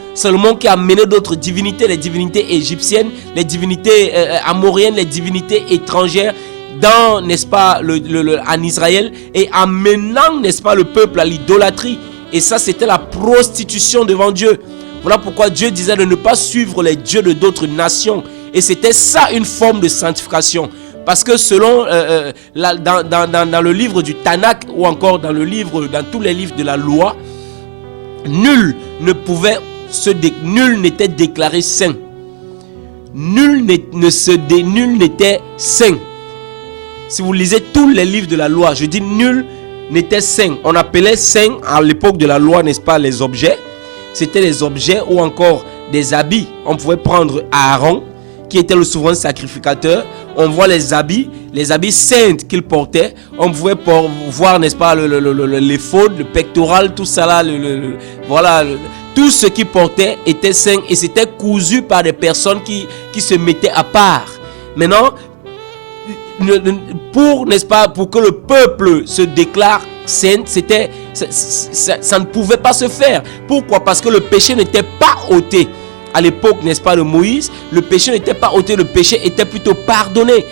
qui a amené d'autres divinités, les divinités égyptiennes, les divinités amoréennes, les divinités étrangères dans, n'est-ce pas, en Israël, et amenant, n'est-ce pas, le peuple à l'idolâtrie. Et ça, c'était la prostitution devant Dieu. Voilà pourquoi Dieu disait de ne pas suivre les dieux de d'autres nations. Et c'était ça une forme de sanctification. Parce que selon dans le livre du Tanakh, ou encore dans tous les livres de la loi, nul n'était déclaré saint. Nul n'était saint. Si vous lisez tous les livres de la loi, je dis nul n'était saint. On appelait saint à l'époque de la loi, n'est-ce pas, les objets. C'était les objets ou encore des habits. On pouvait prendre Aaron, qui était le souverain sacrificateur. On voit les habits saints qu'il portait. On pouvait voir, n'est-ce pas, l'éphod, le pectoral, tout ça là, tout ce qu'il portait était saint, et c'était cousu par des personnes qui se mettaient à part. Maintenant, n'est-ce pas, pour que le peuple se déclare saint, ça ne pouvait pas se faire. Pourquoi? Parce que le péché n'était pas ôté. À l'époque, n'est-ce pas, de Moïse, le péché n'était pas ôté, le péché était plutôt pardonné.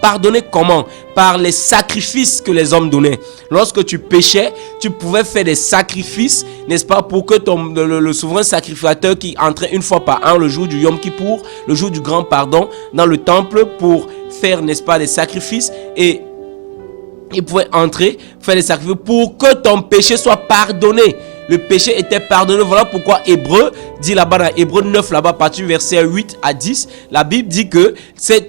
Pardonné comment? Par les sacrifices que les hommes donnaient. Lorsque tu péchais, tu pouvais faire des sacrifices, n'est-ce pas, pour que le souverain sacrificateur qui entrait une fois par an, le jour du Yom Kippour, le jour du grand pardon, dans le temple pour faire, n'est-ce pas, des sacrifices, et il pouvait entrer, faire des sacrifices pour que ton péché soit pardonné. Le péché était pardonné. Voilà pourquoi Hébreu dit là-bas, dans Hébreu 9, là-bas, à partir du verset 8 à 10, la Bible dit que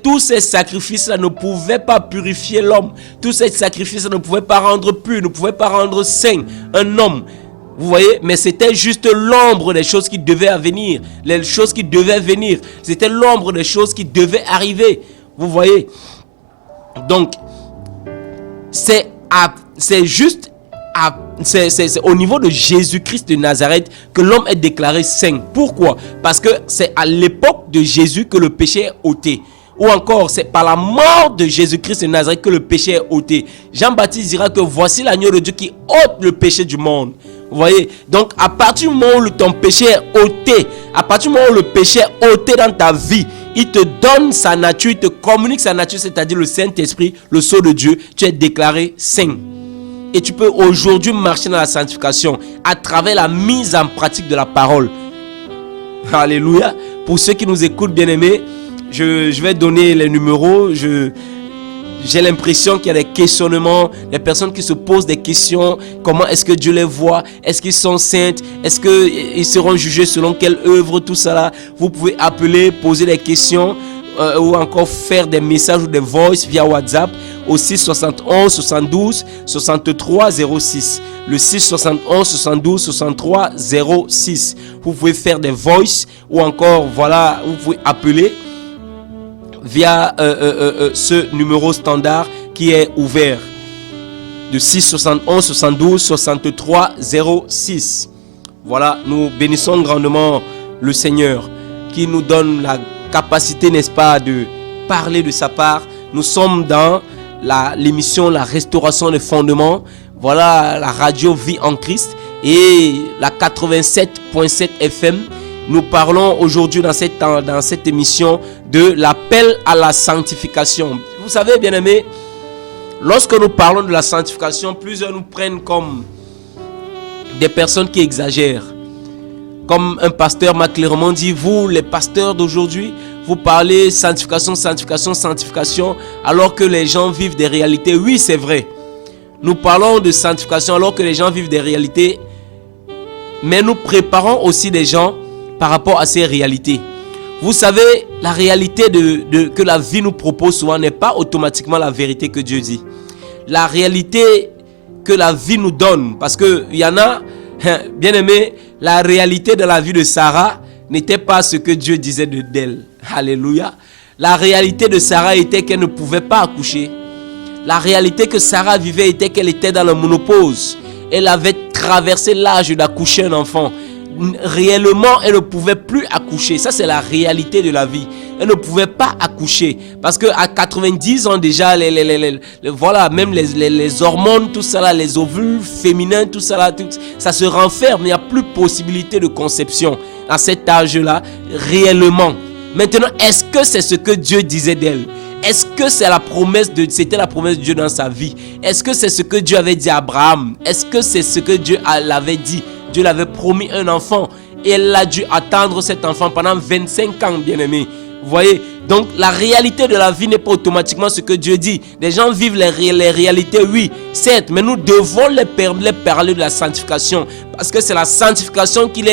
tous ces sacrifices-là ne pouvaient pas purifier l'homme. Tous ces sacrifices-là ne pouvaient pas rendre pur, ne pouvaient pas rendre saint un homme. Vous voyez, mais c'était juste l'ombre des choses qui devaient venir. Les choses qui devaient venir. C'était l'ombre des choses qui devaient arriver. Vous voyez. Donc, c'est au niveau de Jésus-Christ de Nazareth que l'homme est déclaré saint. Pourquoi? Parce que c'est à l'époque de Jésus que le péché est ôté. Ou encore, c'est par la mort de Jésus-Christ de Nazareth que le péché est ôté. Jean-Baptiste dira que voici l'agneau de Dieu qui ôte le péché du monde. Vous voyez? Donc, à partir du moment où ton péché est ôté, à partir du moment où le péché est ôté dans ta vie, il te donne sa nature, il te communique sa nature, c'est-à-dire le Saint-Esprit, le sceau de Dieu. Tu es déclaré saint. Et tu peux aujourd'hui marcher dans la sanctification à travers la mise en pratique de la parole. Alléluia. Pour ceux qui nous écoutent, bien-aimés, je vais donner les numéros. J'ai l'impression qu'il y a des questionnements, des personnes qui se posent des questions. Comment est-ce que Dieu les voit? Est-ce qu'ils sont saints? Est-ce qu'ils seront jugés selon quelle œuvre? Tout ça là. Vous pouvez appeler, poser des questions ou encore faire des messages ou des voices via WhatsApp au 6 71 72 63 06. Le 6 71 72 63 06. Vous pouvez faire des voices ou encore, voilà, vous pouvez appeler via ce numéro standard qui est ouvert. de 6 71 72 63 06. Voilà, nous bénissons grandement le Seigneur qui nous donne la capacité, n'est-ce pas, de parler de sa part. Nous sommes dans l'émission La Restauration des Fondements. Voilà la radio Vie en Christ et la 87.7 FM. Nous parlons aujourd'hui dans cette émission de l'appel à la sanctification. Vous savez, bien-aimés, lorsque nous parlons de la sanctification, plusieurs nous prennent comme des personnes qui exagèrent. Comme un pasteur m'a clairement dit, vous, les pasteurs d'aujourd'hui, vous parlez sanctification, sanctification, sanctification, alors que les gens vivent des réalités. Oui, c'est vrai. Nous parlons de sanctification alors que les gens vivent des réalités, mais nous préparons aussi des gens par rapport à ces réalités. Vous savez, la réalité que la vie nous propose souvent n'est pas automatiquement la vérité que Dieu dit. La réalité que la vie nous donne, parce qu'il y en a, bien aimé, la réalité de la vie de Sarah n'était pas ce que Dieu disait d'elle. Alléluia. La réalité de Sarah était qu'elle ne pouvait pas accoucher. La réalité que Sarah vivait était qu'elle était dans la ménopause. Elle avait traversé l'âge d'accoucher un enfant. Réellement, elle ne pouvait plus accoucher. Ça, c'est la réalité de la vie. Elle ne pouvait pas accoucher. Parce qu'à 90 ans déjà, voilà, même les hormones, tout ça là, les ovules féminins, tout ça là, ça se renferme. Il n'y a plus possibilité de conception à cet âge-là, réellement. Maintenant, est-ce que c'est ce que Dieu disait d'elle? Est-ce que c'était la promesse de Dieu dans sa vie? Est-ce que c'est ce que Dieu avait dit à Abraham? Est-ce que c'est ce que Dieu l'avait dit? Dieu l'avait promis un enfant et elle a dû attendre cet enfant pendant 25 ans, bien aimé. Vous voyez? Donc la réalité de la vie n'est pas automatiquement ce que Dieu dit. Les gens vivent les réalités, oui, certes, mais nous devons les parler de la sanctification. Parce que c'est la sanctification qui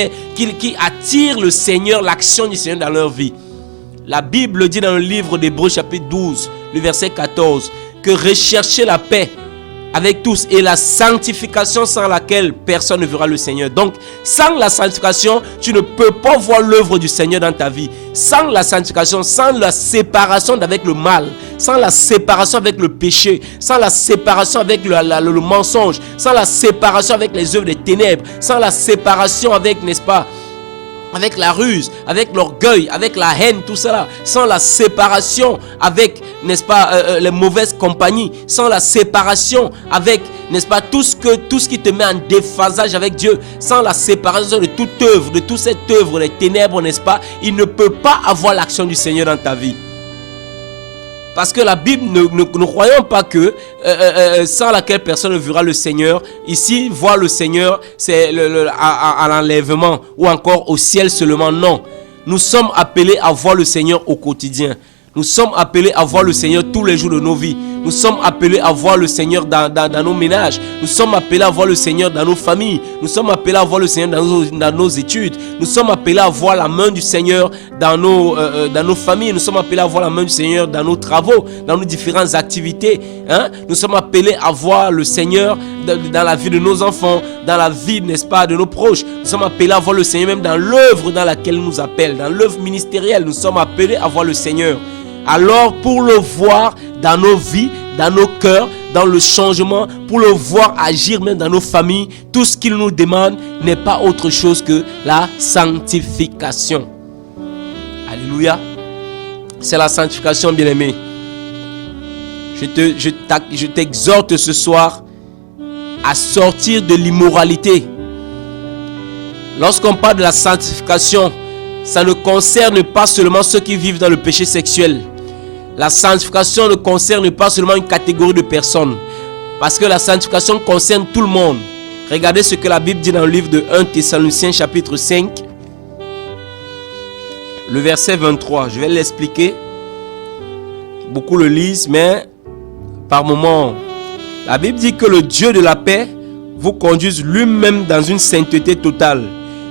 attire le Seigneur, l'action du Seigneur dans leur vie. La Bible dit dans le livre d'Hébreux chapitre 12, le verset 14, que recherchez la paix avec tous et la sanctification sans laquelle personne ne verra le Seigneur. Donc, sans la sanctification, tu ne peux pas voir l'œuvre du Seigneur dans ta vie. Sans la sanctification, sans la séparation avec le mal, sans la séparation avec le péché, sans la séparation avec le mensonge, sans la séparation avec les œuvres des ténèbres, sans la séparation avec, n'est-ce pas, avec la ruse, avec l'orgueil, avec la haine, tout cela, sans la séparation avec, n'est-ce pas, les mauvaises compagnies, sans la séparation avec, n'est-ce pas, tout ce qui te met en déphasage avec Dieu, sans la séparation de toute œuvre, de toute cette œuvre des ténèbres, n'est-ce pas, il ne peut pas avoir l'action du Seigneur dans ta vie. Parce que la Bible, ne croyons pas que sans laquelle personne ne verra le Seigneur. Ici, voir le Seigneur, c'est à l'enlèvement ou encore au ciel seulement. Non, nous sommes appelés à voir le Seigneur au quotidien. Nous sommes appelés à voir le Seigneur tous les jours de nos vies. Nous sommes appelés à voir le Seigneur dans nos ménages. Nous sommes appelés à voir le Seigneur dans nos familles. Nous sommes appelés à voir le Seigneur dans nos études. Nous sommes appelés à voir la main du Seigneur dans nos familles. Nous sommes appelés à voir la main du Seigneur dans nos travaux, dans nos différentes activités. Nous sommes appelés à voir le Seigneur dans la vie de nos enfants, dans la vie, n'est-ce pas, de nos proches. Nous sommes appelés à voir le Seigneur même dans l'œuvre dans laquelle il nous appelle, dans l'œuvre ministérielle. Nous sommes appelés à voir le Seigneur. Alors pour le voir dans nos vies, dans nos cœurs, dans le changement, pour le voir agir même dans nos familles, tout ce qu'il nous demande n'est pas autre chose que la sanctification. Alléluia. C'est la sanctification, bien-aimé. Je t'exhorte ce soir à sortir de l'immoralité. Lorsqu'on parle de la sanctification, ça ne concerne pas seulement ceux qui vivent dans le péché sexuel. La sanctification ne concerne pas seulement une catégorie de personnes. Parce que la sanctification concerne tout le monde. Regardez ce que la Bible dit dans le livre de 1 Thessaloniciens chapitre 5. Le verset 23. Je vais l'expliquer. Beaucoup le lisent, mais par moments. La Bible dit que le Dieu de la paix vous conduise lui-même dans une sainteté totale.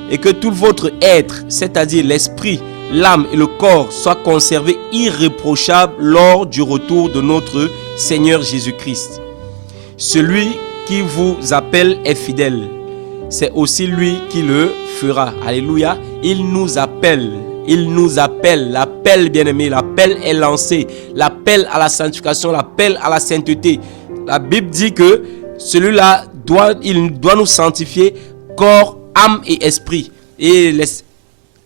Et que tout votre être, c'est-à-dire l'esprit, l'âme et le corps, soient conservés irréprochables lors du retour de notre Seigneur Jésus-Christ. Celui qui vous appelle est fidèle. C'est aussi lui qui le fera. Alléluia. Il nous appelle. Il nous appelle. L'appel, bien-aimé, l'appel est lancé. L'appel à la sanctification, l'appel à la sainteté. La Bible dit que celui-là il doit nous sanctifier corps, âme et esprit. Et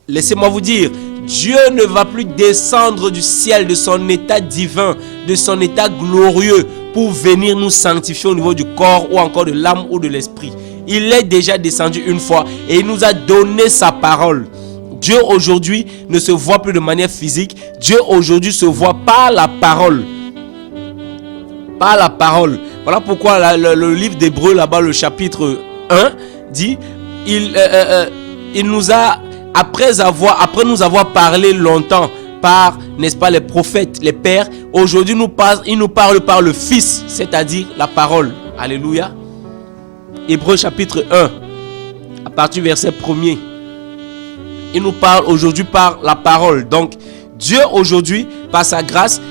laissez-moi vous dire, Dieu ne va plus descendre du ciel de son état divin, de son état glorieux pour venir nous sanctifier au niveau du corps ou encore de l'âme ou de l'esprit. Il est déjà descendu une fois et il nous a donné sa parole. Dieu aujourd'hui ne se voit plus de manière physique. Dieu aujourd'hui se voit par la parole. Par la parole. Voilà pourquoi le livre d'Hébreux, là-bas, le chapitre 1, dit, il nous a, après nous avoir parlé longtemps par, n'est-ce pas, les prophètes, les pères, aujourd'hui il nous parle par le Fils, c'est-à-dire la parole. Alléluia. Hébreux chapitre 1, à partir du verset 1er. Il nous parle aujourd'hui par la parole. Donc, Dieu aujourd'hui, par sa grâce,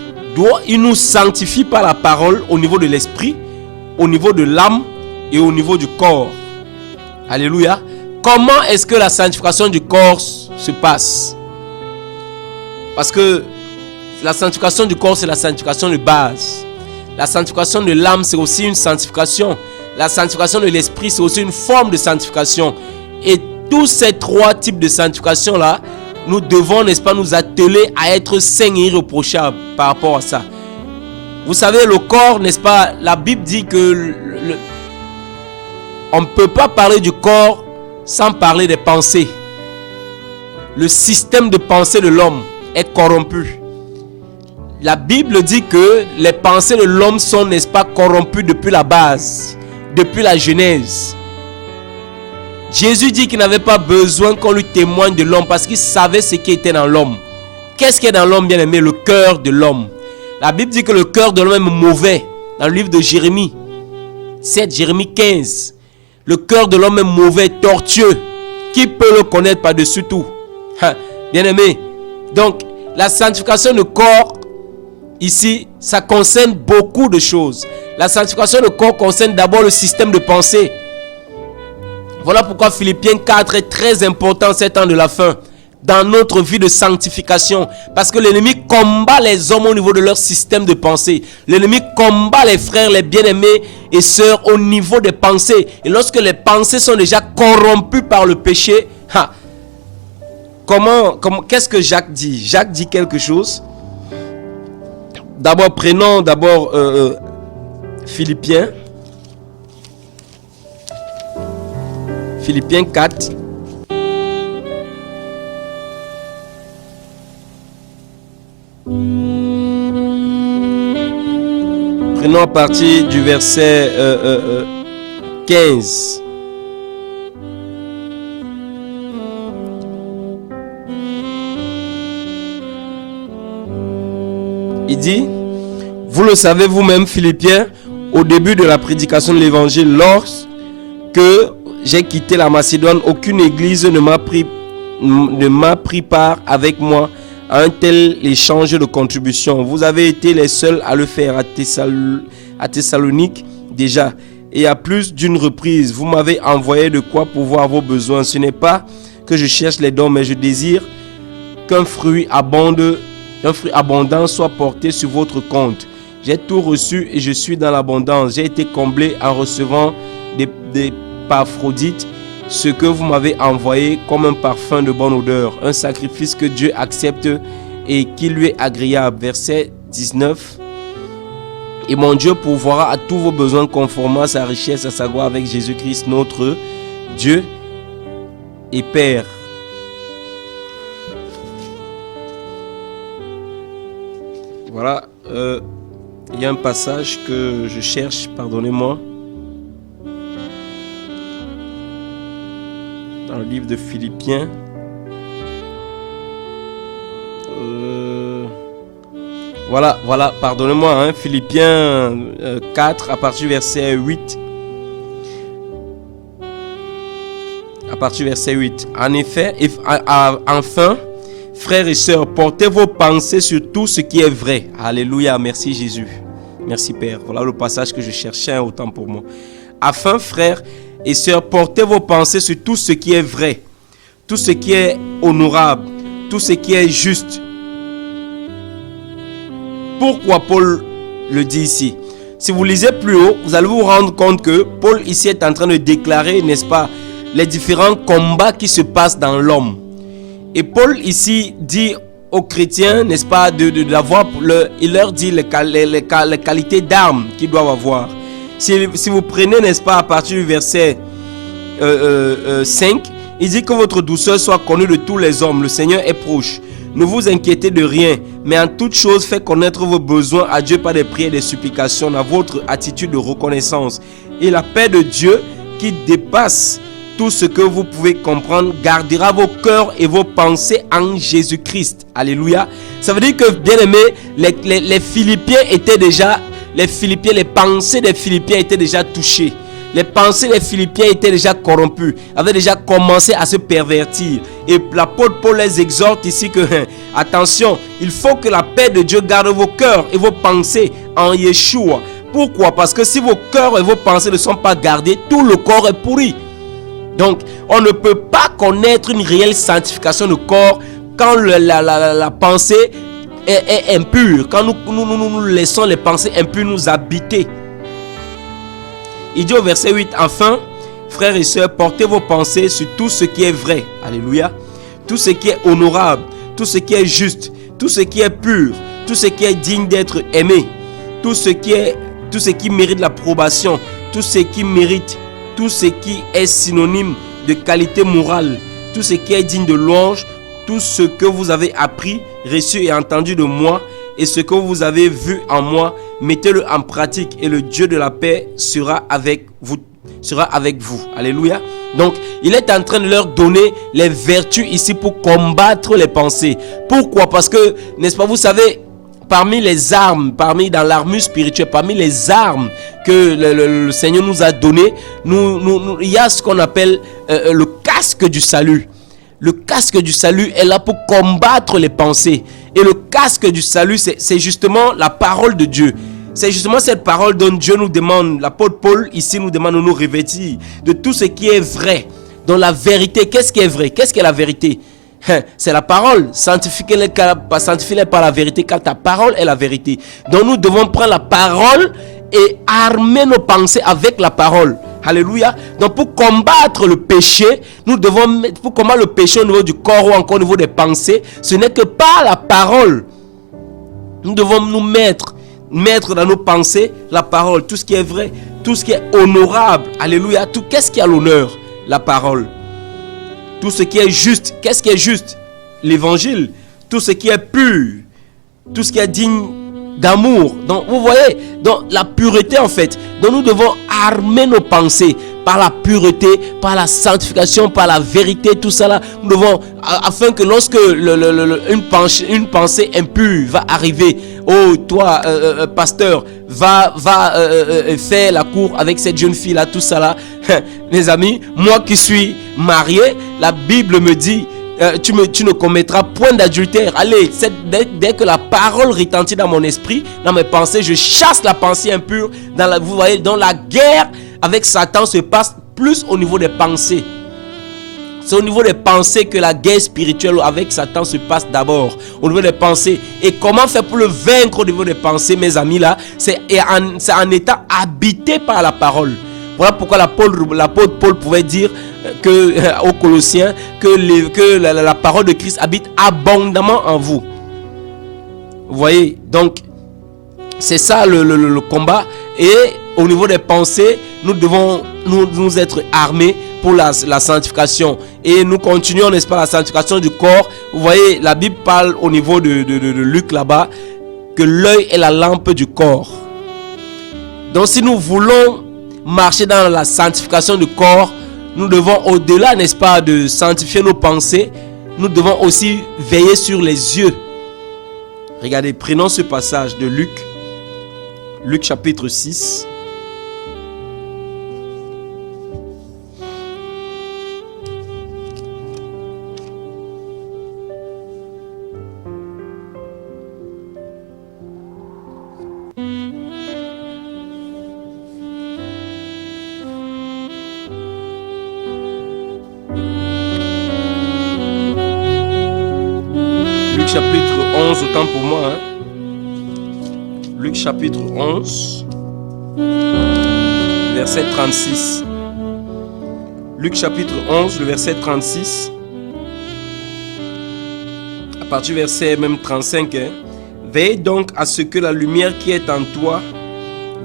il nous sanctifie par la parole au niveau de l'esprit, au niveau de l'âme et au niveau du corps. Alléluia. Comment est-ce que la sanctification du corps se passe? Parce que la sanctification du corps, c'est la sanctification de base. La sanctification de l'âme, c'est aussi une sanctification. La sanctification de l'esprit, c'est aussi une forme de sanctification. Et tous ces trois types de sanctification là, nous devons, n'est-ce pas, nous atteler à être saints et irréprochables par rapport à ça. Vous savez, le corps, n'est-ce pas, la Bible dit que on ne peut pas parler du corps sans parler des pensées. Le système de pensée de l'homme est corrompu. La Bible dit que les pensées de l'homme sont, n'est-ce pas, corrompues depuis la base, depuis la Genèse. Jésus dit qu'il n'avait pas besoin qu'on lui témoigne de l'homme parce qu'il savait ce qui était dans l'homme. Qu'est-ce qui est dans l'homme, bien aimé? Le cœur de l'homme. La Bible dit que le cœur de l'homme est mauvais. Dans le livre de Jérémie 7, Jérémie 15. Le cœur de l'homme est mauvais, tortueux. Qui peut le connaître par-dessus tout? Bien aimé. Donc, la sanctification du corps, ici, ça concerne beaucoup de choses. La sanctification du corps concerne d'abord le système de pensée. Voilà pourquoi Philippiens 4 est très important ces temps de la fin dans notre vie de sanctification. Parce que l'ennemi combat les hommes au niveau de leur système de pensée. L'ennemi combat les frères, les bien-aimés et sœurs au niveau des pensées. Et lorsque les pensées sont déjà corrompues par le péché, qu'est-ce que Jacques dit? Jacques dit quelque chose. D'abord, prenons Philippiens. Philippiens 4. Prenons à partir du verset 15. Il dit, vous le savez vous-même, Philippiens, au début de la prédication de l'évangile, lorsque j'ai quitté la Macédoine, aucune église ne m'a pris part avec moi à un tel échange de contributions. Vous avez été les seuls à le faire à Thessalonique déjà. Et à plus d'une reprise, vous m'avez envoyé de quoi pourvoir vos besoins. Ce n'est pas que je cherche les dons, mais je désire qu'un fruit abondant soit porté sur votre compte. J'ai tout reçu et je suis dans l'abondance. J'ai été comblé en recevant des Aphrodite, ce que vous m'avez envoyé comme un parfum de bonne odeur, un sacrifice que Dieu accepte et qui lui est agréable. Verset 19. Et mon Dieu pourvoira à tous vos besoins conformément à sa richesse, à sa gloire avec Jésus-Christ, notre Dieu et Père. Voilà, il y a un passage que je cherche, pardonnez-moi. Dans le livre de Philippiens. Voilà, pardonnez-moi, Philippiens 4, à partir du verset 8. À partir du verset 8. En effet, enfin, frères et sœurs, portez vos pensées sur tout ce qui est vrai. Alléluia, merci Jésus. Merci Père. Voilà le passage que je cherchais, autant pour moi. Afin, frères et sœurs, portez vos pensées sur tout ce qui est vrai, tout ce qui est honorable, tout ce qui est juste. Pourquoi Paul le dit ici? si vous lisez plus haut, vous allez vous rendre compte que Paul ici est en train de déclarer, n'est-ce pas, les différents combats qui se passent dans l'homme. Et Paul ici dit aux chrétiens, n'est-ce pas, d'avoir, il leur dit les qualités d'armes qu'ils doivent avoir. Si vous prenez, n'est-ce pas, à partir du verset 5, il dit que votre douceur soit connue de tous les hommes, le Seigneur est proche. Ne vous inquiétez de rien, mais en toute chose, faites connaître vos besoins à Dieu par des prières et des supplications dans votre attitude de reconnaissance. Et la paix de Dieu, qui dépasse tout ce que vous pouvez comprendre, gardera vos cœurs et vos pensées en Jésus-Christ. Alléluia. Ça veut dire que, bien aimé, les Philippiens étaient déjà, les pensées des Philippiens étaient déjà touchées. Les pensées des Philippiens étaient déjà corrompues, avaient déjà commencé à se pervertir. Et l'apôtre Paul les exhorte ici que, attention, il faut que la paix de Dieu garde vos cœurs et vos pensées en Yeshua. Pourquoi? Parce que si vos cœurs et vos pensées ne sont pas gardés, tout le corps est pourri. Donc, on ne peut pas connaître une réelle sanctification du corps quand la pensée est impure, quand nous laissons les pensées impures nous habiter. Il dit au verset 8, enfin, frères et sœurs, portez vos pensées sur tout ce qui est vrai, alléluia, tout ce qui est honorable, tout ce qui est juste, tout ce qui est pur, tout ce qui est digne d'être aimé, tout ce qui mérite l'approbation, tout ce qui est synonyme de qualité morale, tout ce qui est digne de louange, tout ce que vous avez appris, reçu et entendu de moi, et ce que vous avez vu en moi, mettez-le en pratique et le Dieu de la paix sera avec vous. Alléluia. Donc, il est en train de leur donner les vertus ici pour combattre les pensées. Pourquoi? Parce que, n'est-ce pas, vous savez, parmi les armes, dans l'armure spirituelle, parmi les armes que le Seigneur nous a données, il y a ce qu'on appelle le casque du salut. Le casque du salut est là pour combattre les pensées. Et le casque du salut, c'est justement la parole de Dieu. C'est justement cette parole dont Dieu nous demande, l'apôtre Paul ici nous demande de nous revêtir de tout ce qui est vrai. Dans la vérité, qu'est-ce qui est vrai? Qu'est-ce qui est la vérité? C'est la parole. Sanctifie-les par la vérité, car ta parole est la vérité. Donc nous devons prendre la parole et armer nos pensées avec la parole. Alléluia. Donc pour combattre le péché, pour combattre le péché au niveau du corps ou encore au niveau des pensées, ce n'est que par la parole. Nous devons nous mettre dans nos pensées la parole, tout ce qui est vrai, tout ce qui est honorable. Alléluia. Qu'est-ce qui a l'honneur? La parole. Tout ce qui est juste, qu'est-ce qui est juste? L'évangile. Tout ce qui est pur, tout ce qui est digne d'amour. Donc vous voyez, donc la pureté en fait. Donc nous devons armer nos pensées par la pureté, par la sanctification, par la vérité, tout ça là. Nous devons, afin que lorsque une pensée impure va arriver, oh toi pasteur, va faire la cour avec cette jeune fille là, tout ça là. Les amis, moi qui suis marié, la Bible me dit, tu ne commettras point d'adultère. Allez, dès que la parole retentit dans mon esprit, dans mes pensées, je chasse la pensée impure. Vous voyez, dans la guerre avec Satan se passe plus au niveau des pensées. C'est au niveau des pensées que la guerre spirituelle avec Satan se passe d'abord. Au niveau des pensées. Et comment faire pour le vaincre au niveau des pensées, mes amis là? C'est en étant habité par la parole. Voilà pourquoi l'apôtre Paul pouvait dire aux Colossiens que la parole de Christ habite abondamment en vous. Vous voyez, donc c'est ça le combat. Et au niveau des pensées, nous devons nous être armés pour la sanctification. Et nous continuons, n'est-ce pas, la sanctification du corps. Vous voyez, la Bible parle au niveau de Luc là-bas que l'œil est la lampe du corps. Donc si nous voulons marcher dans la sanctification du corps, nous devons, au-delà, n'est-ce pas, de sanctifier nos pensées, nous devons aussi veiller sur les yeux. Regardez, prenons ce passage de Luc chapitre 6. Chapitre 11, autant pour moi. Luc chapitre 11. verset 36. Luc chapitre 11, le verset 36. À partir du verset même 35. Veille donc à ce que la lumière qui est en toi,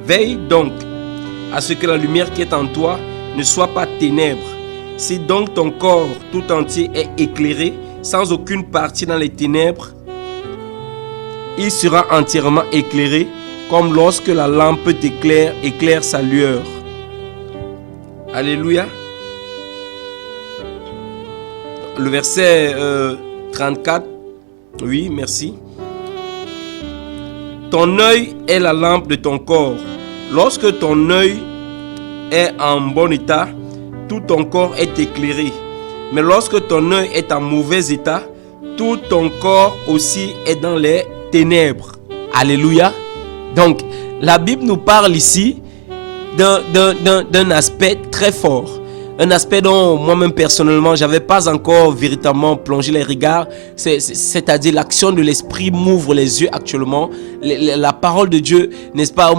veille donc à ce que la lumière qui est en toi ne soit pas ténèbres. Si donc ton corps tout entier est éclairé, sans aucune partie dans les ténèbres, il sera entièrement éclairé, comme lorsque la lampe éclaire sa lueur. Alléluia. Le verset 34. Oui, merci. Ton œil est la lampe de ton corps. Lorsque ton œil est en bon état, tout ton corps est éclairé. Mais lorsque ton œil est en mauvais état, tout ton corps aussi est dans les ténèbres. Alléluia. Donc, la Bible nous parle ici d'un aspect très fort. Un aspect dont moi-même personnellement, je n'avais pas encore véritablement plongé les regards. C'est-à-dire l'action de l'Esprit m'ouvre les yeux actuellement. La parole de Dieu, n'est-ce pas,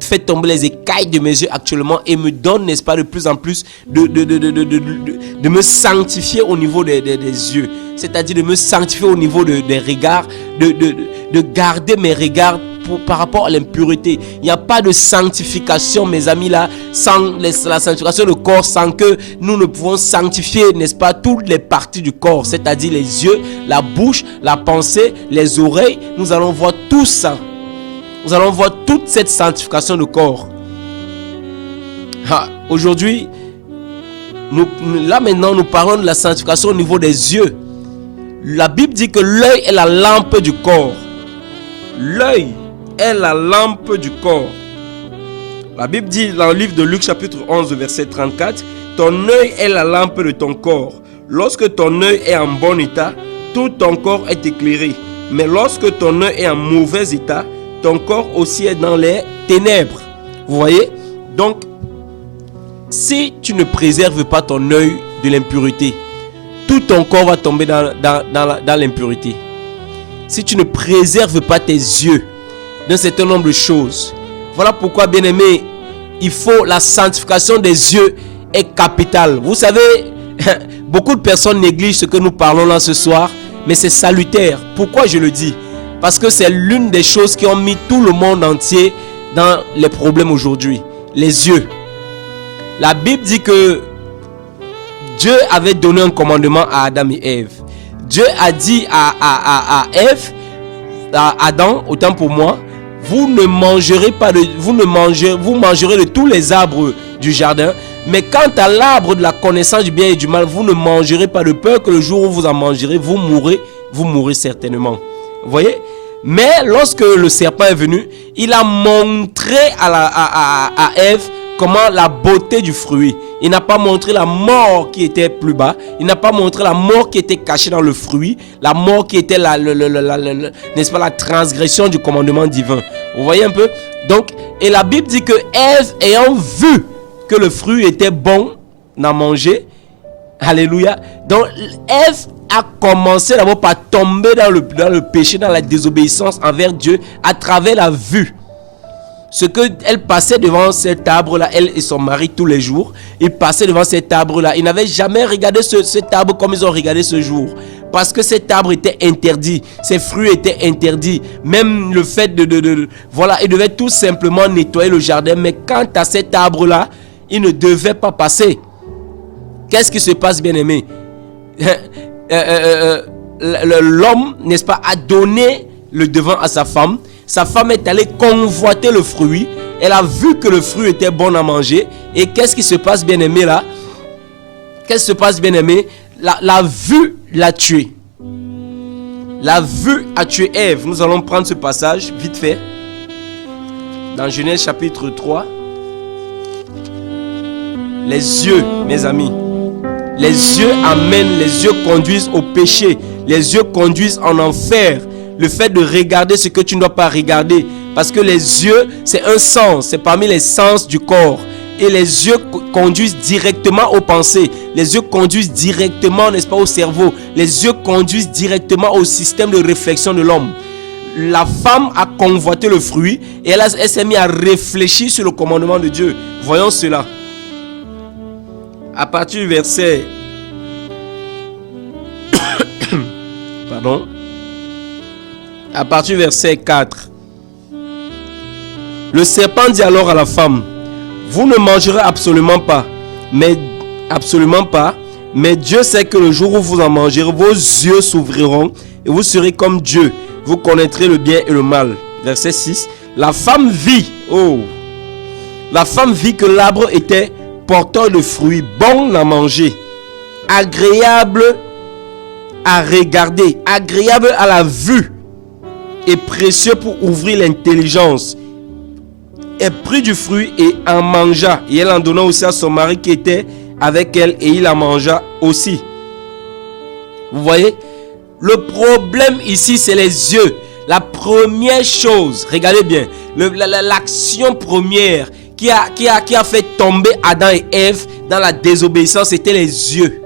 fait tomber les écailles de mes yeux actuellement et me donne, n'est-ce pas, de plus en plus de me sanctifier au niveau des yeux. C'est-à-dire de me sanctifier au niveau des regards, de garder mes regards par rapport à l'impureté. Il n'y a pas de sanctification, mes amis, là, sans la sanctification du corps, sans que nous ne pouvons sanctifier, n'est-ce pas, toutes les parties du corps, c'est-à-dire les yeux, la bouche, la pensée, les oreilles. Nous allons voir tout ça. Nous allons voir toute cette sanctification du corps. Aujourd'hui, là maintenant, nous parlons de la sanctification au niveau des yeux. La Bible dit que l'œil est la lampe du corps. L'œil est la lampe du corps. La Bible dit dans le livre de Luc chapitre 11 verset 34, ton œil est la lampe de ton corps. Lorsque ton œil est en bon état, tout ton corps est éclairé. Mais lorsque ton œil est en mauvais état, ton corps aussi est dans les ténèbres. Vous voyez? Donc, si tu ne préserves pas ton œil de l'impureté, tout ton corps va tomber dans l'impureté. Si tu ne préserves pas tes yeux d'un certain nombre de choses, voilà pourquoi, bien-aimé, il faut la sanctification des yeux est capitale. Vous savez, beaucoup de personnes négligent ce que nous parlons là ce soir, mais c'est salutaire. Pourquoi je le dis? Parce que c'est l'une des choses qui ont mis tout le monde entier dans les problèmes aujourd'hui. Les yeux. La Bible dit que Dieu avait donné un commandement à Adam et Ève. Dieu a dit à Ève, à Adam, autant pour moi, vous mangerez de tous les arbres du jardin, mais quant à l'arbre de la connaissance du bien et du mal, vous ne mangerez pas, de peur que le jour où vous en mangerez, vous mourrez certainement. Vous voyez? Mais lorsque le serpent est venu, il a montré à Ève comment la beauté du fruit. Il n'a pas montré la mort qui était plus bas. Il n'a pas montré la mort qui était cachée dans le fruit. La mort qui était n'est-ce pas, la transgression du commandement divin. Vous voyez un peu? Donc, et la Bible dit que Ève, ayant vu que le fruit était bon à manger, alléluia. Donc, Ève a commencé d'abord par tomber dans le péché, dans la désobéissance envers Dieu à travers la vue. Ce qu'elle passait devant cet arbre-là, elle et son mari tous les jours, ils passaient devant cet arbre-là. Ils n'avaient jamais regardé cet arbre comme ils ont regardé ce jour. Parce que cet arbre était interdit, ses fruits étaient interdits. Même le fait voilà, ils devaient tout simplement nettoyer le jardin. Mais quant à cet arbre-là, ils ne devaient pas passer. Qu'est-ce qui se passe, bien-aimé? L'homme, n'est-ce pas, a donné le devant à sa femme. Sa femme est allée convoiter le fruit. Elle a vu que le fruit était bon à manger. Et qu'est-ce qui se passe, bien-aimé, là? Qu'est-ce qui se passe, bien-aimé? La vue l'a tué. La vue a tué Ève. Nous allons prendre ce passage vite fait. Dans Genèse chapitre 3. Les yeux, mes amis. Les yeux amènent, les yeux conduisent au péché. Les yeux conduisent en enfer. Le fait de regarder ce que tu ne dois pas regarder. Parce que les yeux, c'est un sens. C'est parmi les sens du corps. Et les yeux conduisent directement aux pensées. Les yeux conduisent directement, n'est-ce pas, au cerveau. Les yeux conduisent directement au système de réflexion de l'homme. la femme a convoité le fruit et elle s'est mise à réfléchir sur le commandement de Dieu. Voyons cela. À partir du verset... Pardon. À partir du verset 4. Le serpent dit alors à la femme, vous ne mangerez absolument pas, mais Dieu sait que le jour où vous en mangerez, vos yeux s'ouvriront et vous serez comme Dieu. Vous connaîtrez le bien et le mal. Verset 6. La femme vit que l'arbre était porteur de fruits, bon à manger, agréable à regarder, agréable à la vue et précieux pour ouvrir l'intelligence. Elle prit du fruit et en mangea. Et elle en donna aussi à son mari qui était avec elle et il en mangea aussi. Vous voyez, le problème ici, c'est les yeux. La première chose, regardez bien, l'action première qui a fait tomber Adam et Ève dans la désobéissance, c'était les yeux.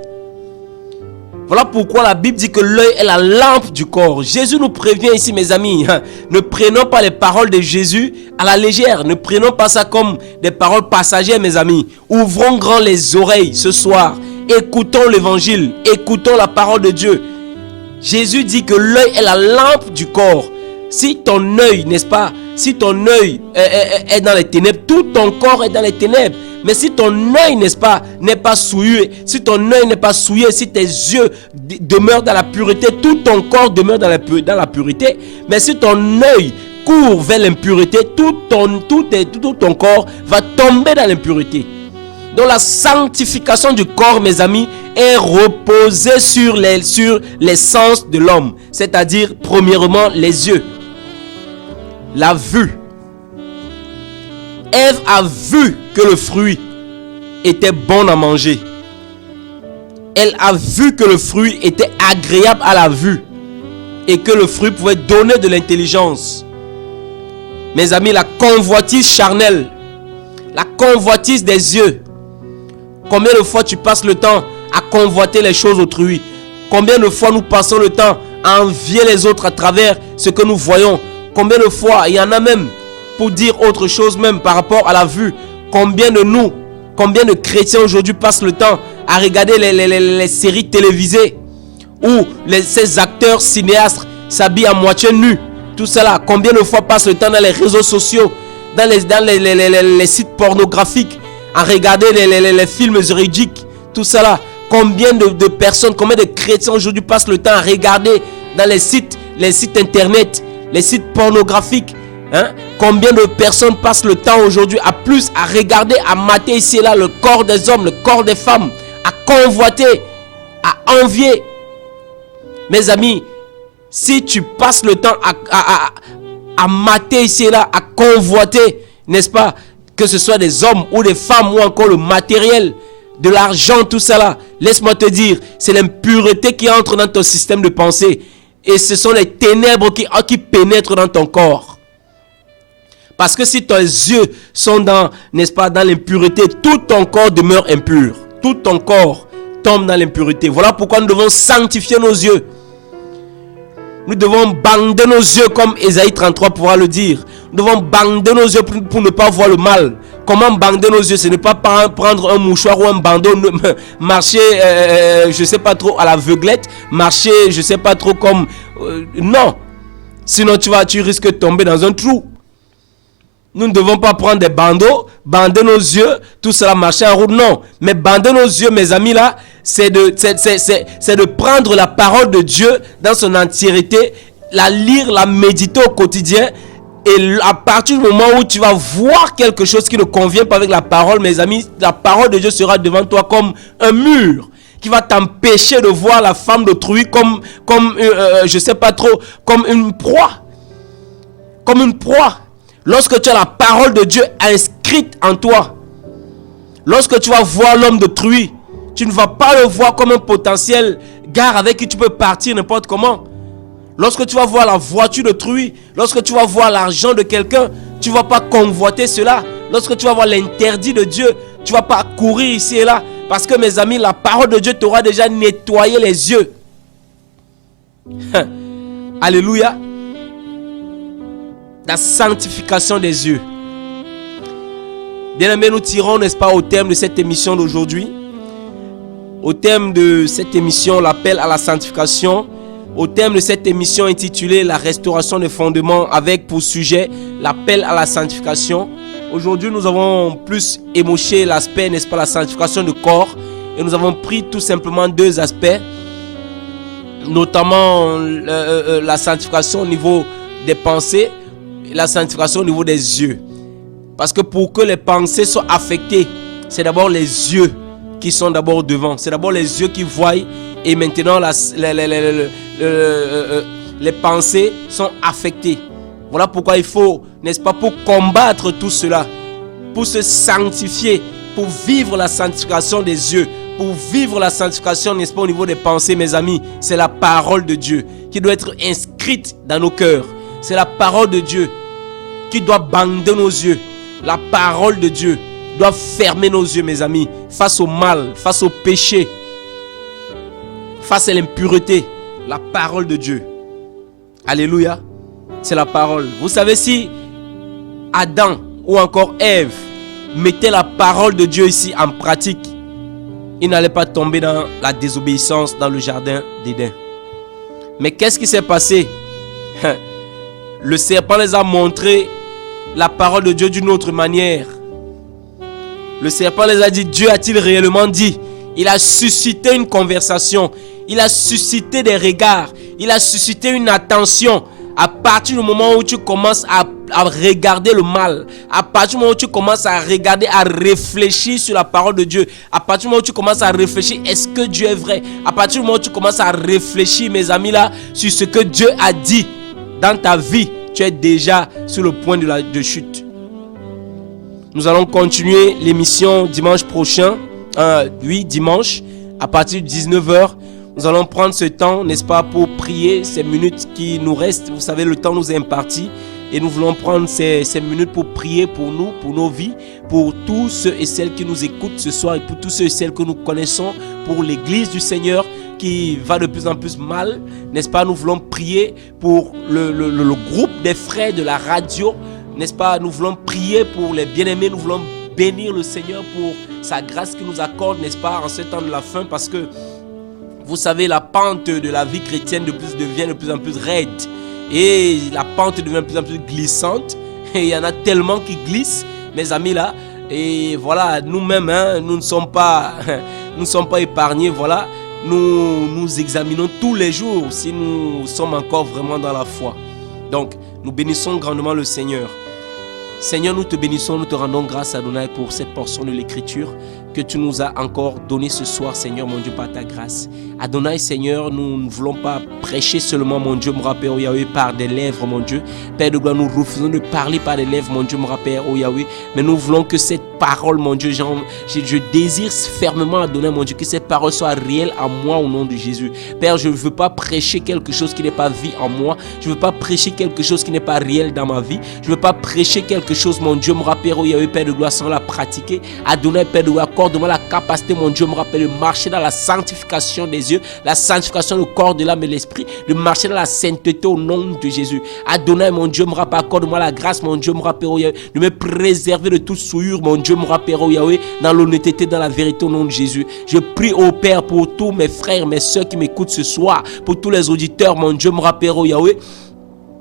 Voilà pourquoi la Bible dit que l'œil est la lampe du corps. Jésus nous prévient ici, mes amis. Ne prenons pas les paroles de Jésus à la légère. Ne prenons pas ça comme des paroles passagères, mes amis. Ouvrons grand les oreilles ce soir. Écoutons l'évangile. Écoutons la parole de Dieu. Jésus dit que l'œil est la lampe du corps. Si ton œil, n'est-ce pas, si ton œil est dans les ténèbres, tout ton corps est dans les ténèbres. Mais si ton œil, n'est-ce pas, n'est pas souillé, si ton œil n'est pas souillé, si tes yeux demeurent dans la pureté, tout ton corps demeure dans la pureté. Mais si ton œil court vers l'impureté, tout ton corps va tomber dans l'impureté. Donc la sanctification du corps, mes amis, est reposée sur les sens de l'homme. C'est-à-dire, premièrement, les yeux. La vue. Ève a vu que le fruit était bon à manger. Elle a vu que le fruit était agréable à la vue et que le fruit pouvait donner de l'intelligence. Mes amis, la convoitise charnelle, la convoitise des yeux. Combien de fois tu passes le temps à convoiter les choses autrui? Combien de fois nous passons le temps à envier les autres à travers ce que nous voyons? Combien de fois, il y en a même, pour dire autre chose même par rapport à la vue, combien de chrétiens aujourd'hui passent le temps à regarder les séries télévisées où ces acteurs cinéastes s'habillent à moitié nus, tout cela. Combien de fois passent le temps dans les réseaux sociaux, dans les sites pornographiques, à regarder les films juridiques, tout cela. Combien de personnes, combien de chrétiens aujourd'hui passent le temps à regarder dans les sites internet, les sites pornographiques. Combien de personnes passent le temps aujourd'hui à regarder, à mater ici et là le corps des hommes, le corps des femmes, à convoiter, à envier. Mes amis, si tu passes le temps à mater ici et là, à convoiter, n'est-ce pas, que ce soit des hommes ou des femmes ou encore le matériel, de l'argent, tout ça là, laisse-moi te dire, c'est l'impureté qui entre dans ton système de pensée et ce sont les ténèbres qui pénètrent dans ton corps. Parce que si tes yeux sont dans, n'est-ce pas, dans l'impureté, tout ton corps demeure impur. Tout ton corps tombe dans l'impureté. Voilà pourquoi nous devons sanctifier nos yeux. Nous devons bander nos yeux comme Ésaïe 33 pourra le dire. Nous devons bander nos yeux pour ne pas voir le mal. Comment bander nos yeux? Ce n'est pas prendre un mouchoir ou un bandeau, marcher, je ne sais pas trop, à l'aveuglette, marcher, je ne sais pas trop comme... non. Sinon tu risques de tomber dans un trou. Nous ne devons pas prendre des bandeaux, bander nos yeux, tout cela marcher en route, non. Mais bander nos yeux, mes amis, là, c'est de prendre la parole de Dieu dans son entièreté, la lire, la méditer au quotidien. Et à partir du moment où tu vas voir quelque chose qui ne convient pas avec la parole, mes amis, la parole de Dieu sera devant toi comme un mur qui va t'empêcher de voir la femme d'autrui comme je sais pas trop, comme une proie. Comme une proie. Lorsque tu as la parole de Dieu inscrite en toi, lorsque tu vas voir l'homme d'autrui, tu ne vas pas le voir comme un potentiel gars avec qui tu peux partir n'importe comment. Lorsque tu vas voir la voiture d'autrui, lorsque tu vas voir l'argent de quelqu'un, tu ne vas pas convoiter cela. Lorsque tu vas voir l'interdit de Dieu, tu ne vas pas courir ici et là. Parce que mes amis, la parole de Dieu t'aura déjà nettoyé les yeux. Alléluia. la sanctification des yeux. Bien-aimés, nous tirons, n'est-ce pas, au thème de cette émission d'aujourd'hui. Au thème de cette émission, l'appel à la sanctification. Au thème de cette émission intitulée La restauration des fondements, avec pour sujet l'appel à la sanctification. Aujourd'hui, nous avons plus émoché l'aspect, n'est-ce pas, la sanctification du corps. Et nous avons pris tout simplement deux aspects, notamment la sanctification au niveau des pensées et la sanctification au niveau des yeux. Parce que pour que les pensées soient affectées, c'est d'abord les yeux qui sont d'abord devant. C'est d'abord les yeux qui voient et maintenant les pensées sont affectées. Voilà pourquoi il faut, n'est-ce pas, pour combattre tout cela, pour se sanctifier, pour vivre la sanctification des yeux, pour vivre la sanctification, n'est-ce pas, au niveau des pensées, mes amis, c'est la parole de Dieu qui doit être inscrite dans nos cœurs. C'est la parole de Dieu qui doit bander nos yeux. La parole de Dieu doit fermer nos yeux, mes amis, face au mal, face au péché, face à l'impureté. La parole de Dieu. Alléluia. C'est la parole. Vous savez, si Adam ou encore Ève mettaient la parole de Dieu ici en pratique, ils n'allaient pas tomber dans la désobéissance dans le jardin d'Éden. Mais qu'est-ce qui s'est passé? Le serpent les a montré la parole de Dieu d'une autre manière. Le serpent les a dit, Dieu a-t-il réellement dit? Il a suscité une conversation, il a suscité des regards, il a suscité une attention. À partir du moment où tu commences à regarder le mal, à partir du moment où tu commences à regarder, à réfléchir sur la parole de Dieu, à partir du moment où tu commences à réfléchir, est-ce que Dieu est vrai? À partir du moment où tu commences à réfléchir, mes amis, là, sur ce que Dieu a dit dans ta vie, tu es déjà sur le point de chute. Nous allons continuer l'émission dimanche prochain, dimanche, à partir de 19h. Nous allons prendre ce temps, n'est-ce pas, pour prier, ces minutes qui nous restent. Vous savez, le temps nous est imparti. Et nous voulons prendre ces minutes pour prier pour nous, pour nos vies, pour tous ceux et celles qui nous écoutent ce soir et pour tous ceux et celles que nous connaissons, pour l'église du Seigneur qui va de plus en plus mal, n'est-ce pas? Nous voulons prier pour le groupe des frères de la radio, n'est-ce pas? Nous voulons prier pour les bien-aimés, nous voulons bénir le Seigneur pour sa grâce qu'il nous accorde, n'est-ce pas, en ce temps de la fin, parce que vous savez, la pente de la vie chrétienne devient de plus en plus raide. Et la pente devient de plus en plus glissante. Et il y en a tellement qui glissent, mes amis là. Et voilà, nous-mêmes, nous ne sommes pas épargnés. Voilà, nous examinons tous les jours si nous sommes encore vraiment dans la foi. Donc, nous bénissons grandement le Seigneur. Seigneur, nous te bénissons, nous te rendons grâce, Adonai, pour cette portion de l'Écriture que tu nous as encore donnée ce soir, Seigneur, mon Dieu, par ta grâce. Adonai, Seigneur, nous ne voulons pas prêcher seulement, mon Dieu, mon Père, oh Yahweh, par des lèvres, mon Dieu. Père de gloire, nous refusons de parler par des lèvres, mon Dieu, mon Père, oh Yahweh. Mais nous voulons que cette parole, mon Dieu, je désire fermement, Adonai, mon Dieu, que cette parole soit réelle en moi au nom de Jésus. Père, je ne veux pas prêcher quelque chose qui n'est pas vie en moi. Je ne veux pas prêcher quelque chose qui n'est pas réel dans ma vie. Je ne veux pas prêcher quelque chose, mon Dieu, mon Père, oh Yahweh, Père de gloire, sans la pratiquer. Adonai, Père de gloire, accorde-moi la capacité, mon Dieu, me rappelle de marcher dans la sanctification des yeux, la sanctification du corps, de l'âme et de l'esprit, de marcher dans la sainteté au nom de Jésus. Adonai, mon Dieu, me rappelle, accorde-moi la grâce, mon Dieu, me rappelle, oh Yahweh, de me préserver de toute souillure, mon Dieu, me rappelle, oh Yahweh, dans l'honnêteté, dans la vérité au nom de Jésus. Je prie au Père pour tous mes frères, mes soeurs qui m'écoutent ce soir, pour tous les auditeurs, mon Dieu, me rappelle, oh Yahweh.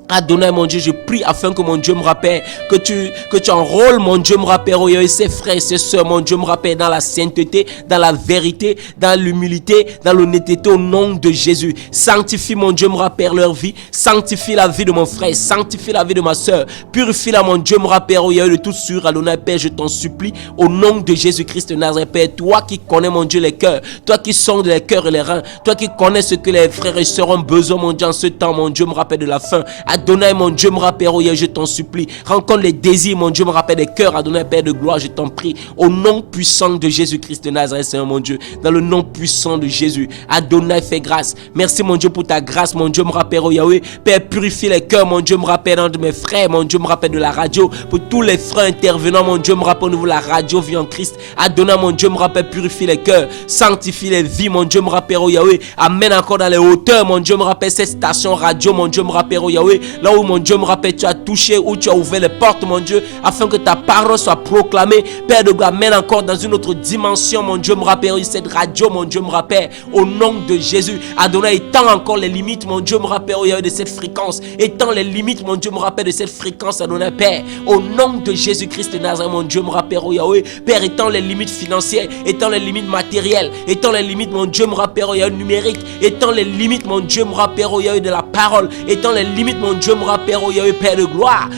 Adonai, mon Dieu, je prie afin que mon Dieu me rappelle, que tu enrôles, mon Dieu me rappelle, oh Yahweh, ses frères et ses soeurs, mon Dieu me rappelle, dans la sainteté, dans la vérité, dans l'humilité, dans l'honnêteté au nom de Jésus. Sanctifie, mon Dieu me rappelle, leur vie, sanctifie la vie de mon frère, sanctifie la vie de ma soeur, purifie-la, mon Dieu me rappelle, oh Yahweh, de toute sur Adonai, Père, je t'en supplie, au nom de Jésus-Christ de Nazareth, Père, toi qui connais, mon Dieu, les cœurs, toi qui sondes les cœurs et les reins, toi qui connais ce que les frères et sœurs ont besoin, mon Dieu, en ce temps, mon Dieu me rappelle de la fin. Adonai, mon Dieu, me rappelle, oh Yahweh, je t'en supplie. Rencontre les désirs, mon Dieu, me rappelle des cœurs. Adonai, Père de gloire, je t'en prie. Au nom puissant de Jésus-Christ de Nazareth, Seigneur, mon Dieu. Dans le nom puissant de Jésus. Adonai, fais grâce. Merci, mon Dieu, pour ta grâce, mon Dieu, me rappelle, oh Yahweh. Père, purifie les cœurs, mon Dieu, me rappelle un de mes frères, mon Dieu, me rappelle de la radio. Pour tous les frères intervenants, mon Dieu, me rappelle au niveau de la radio, vie en Christ. Adonai, mon Dieu, me rappelle, purifie les cœurs. Sanctifie les vies, mon Dieu, me rappelle, oh Yahweh. Amène encore dans les hauteurs, mon Dieu, me rappelle cette station radio, mon Dieu, me rappelle, oh Yahweh. là où, mon Dieu, me rappelle, tu as touché, où tu as ouvert les portes, mon Dieu, afin que ta parole soit proclamée. Père de gloire, mène encore dans une autre dimension, mon Dieu, me rappelle, cette radio, mon Dieu, me rappelle, au nom de Jésus. Adonai, étends encore les limites, mon Dieu, me rappelle, oh Yahweh, de cette fréquence. Étends les limites, mon Dieu, me rappelle, de cette fréquence, Adonai, Père. Au nom de Jésus-Christ de Nazareth, mon Dieu, me rappelle, oh Yahweh, Père, étends les limites financières, étends les limites matérielles, étends les limites, mon Dieu, me rappelle, oh Yahweh, numérique, étends les limites, mon Dieu, me rappelle, oh Yahweh, de la parole, étends les limites, mon Dieu, me rappelle, oh Yahweh, Père de gloire,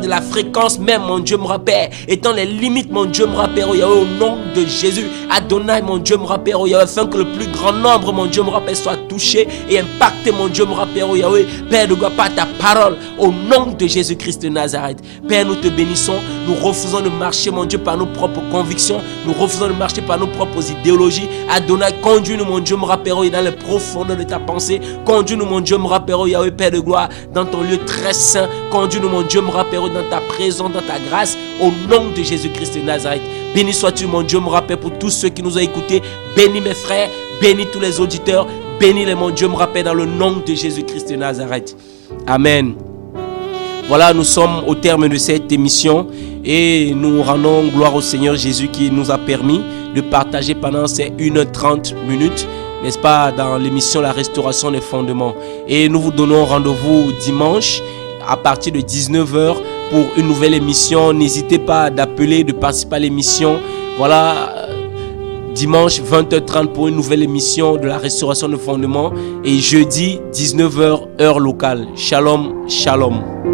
de la fréquence même, mon Dieu, me rappelle, étends les limites, mon Dieu, me rappelle, oh Yahweh, au nom de Jésus. Adonai, mon Dieu, me rappelle, oh Yahweh, afin que le plus grand nombre, mon Dieu, me rappelle, soit touché et impacté, mon Dieu, me rappelle, oh Yahweh, Père de gloire, par ta parole, au nom de Jésus-Christ de Nazareth. Père, nous te bénissons, nous refusons de marcher, mon Dieu, par nos propres convictions, nous refusons de marcher par nos propres idéologies. Adonai, conduis-nous, mon Dieu, me rappelle, oh, dans les profondeurs de ta pensée, conduis-nous, mon Dieu, me rappelle, oh Yahweh, Père de gloire, dans ton lieu très saint, conduis-nous, mon Dieu, me rappelle, dans ta présence, dans ta grâce, au nom de Jésus-Christ de Nazareth. Béni sois-tu, mon Dieu, me rappelle, pour tous ceux qui nous ont écoutés. Bénis mes frères, bénis tous les auditeurs, bénis-les, mon Dieu, me rappelle, dans le nom de Jésus-Christ de Nazareth. Amen. Voilà, nous sommes au terme de cette émission et nous rendons gloire au Seigneur Jésus qui nous a permis de partager pendant ces 1h30 minutes, n'est-ce pas, dans l'émission La Restauration des Fondements. Et nous vous donnons rendez-vous dimanche à partir de 19h pour une nouvelle émission. N'hésitez pas d'appeler, de participer à l'émission. Voilà, dimanche 20h30 pour une nouvelle émission de La Restauration des Fondements et jeudi 19h heure locale. Shalom, shalom.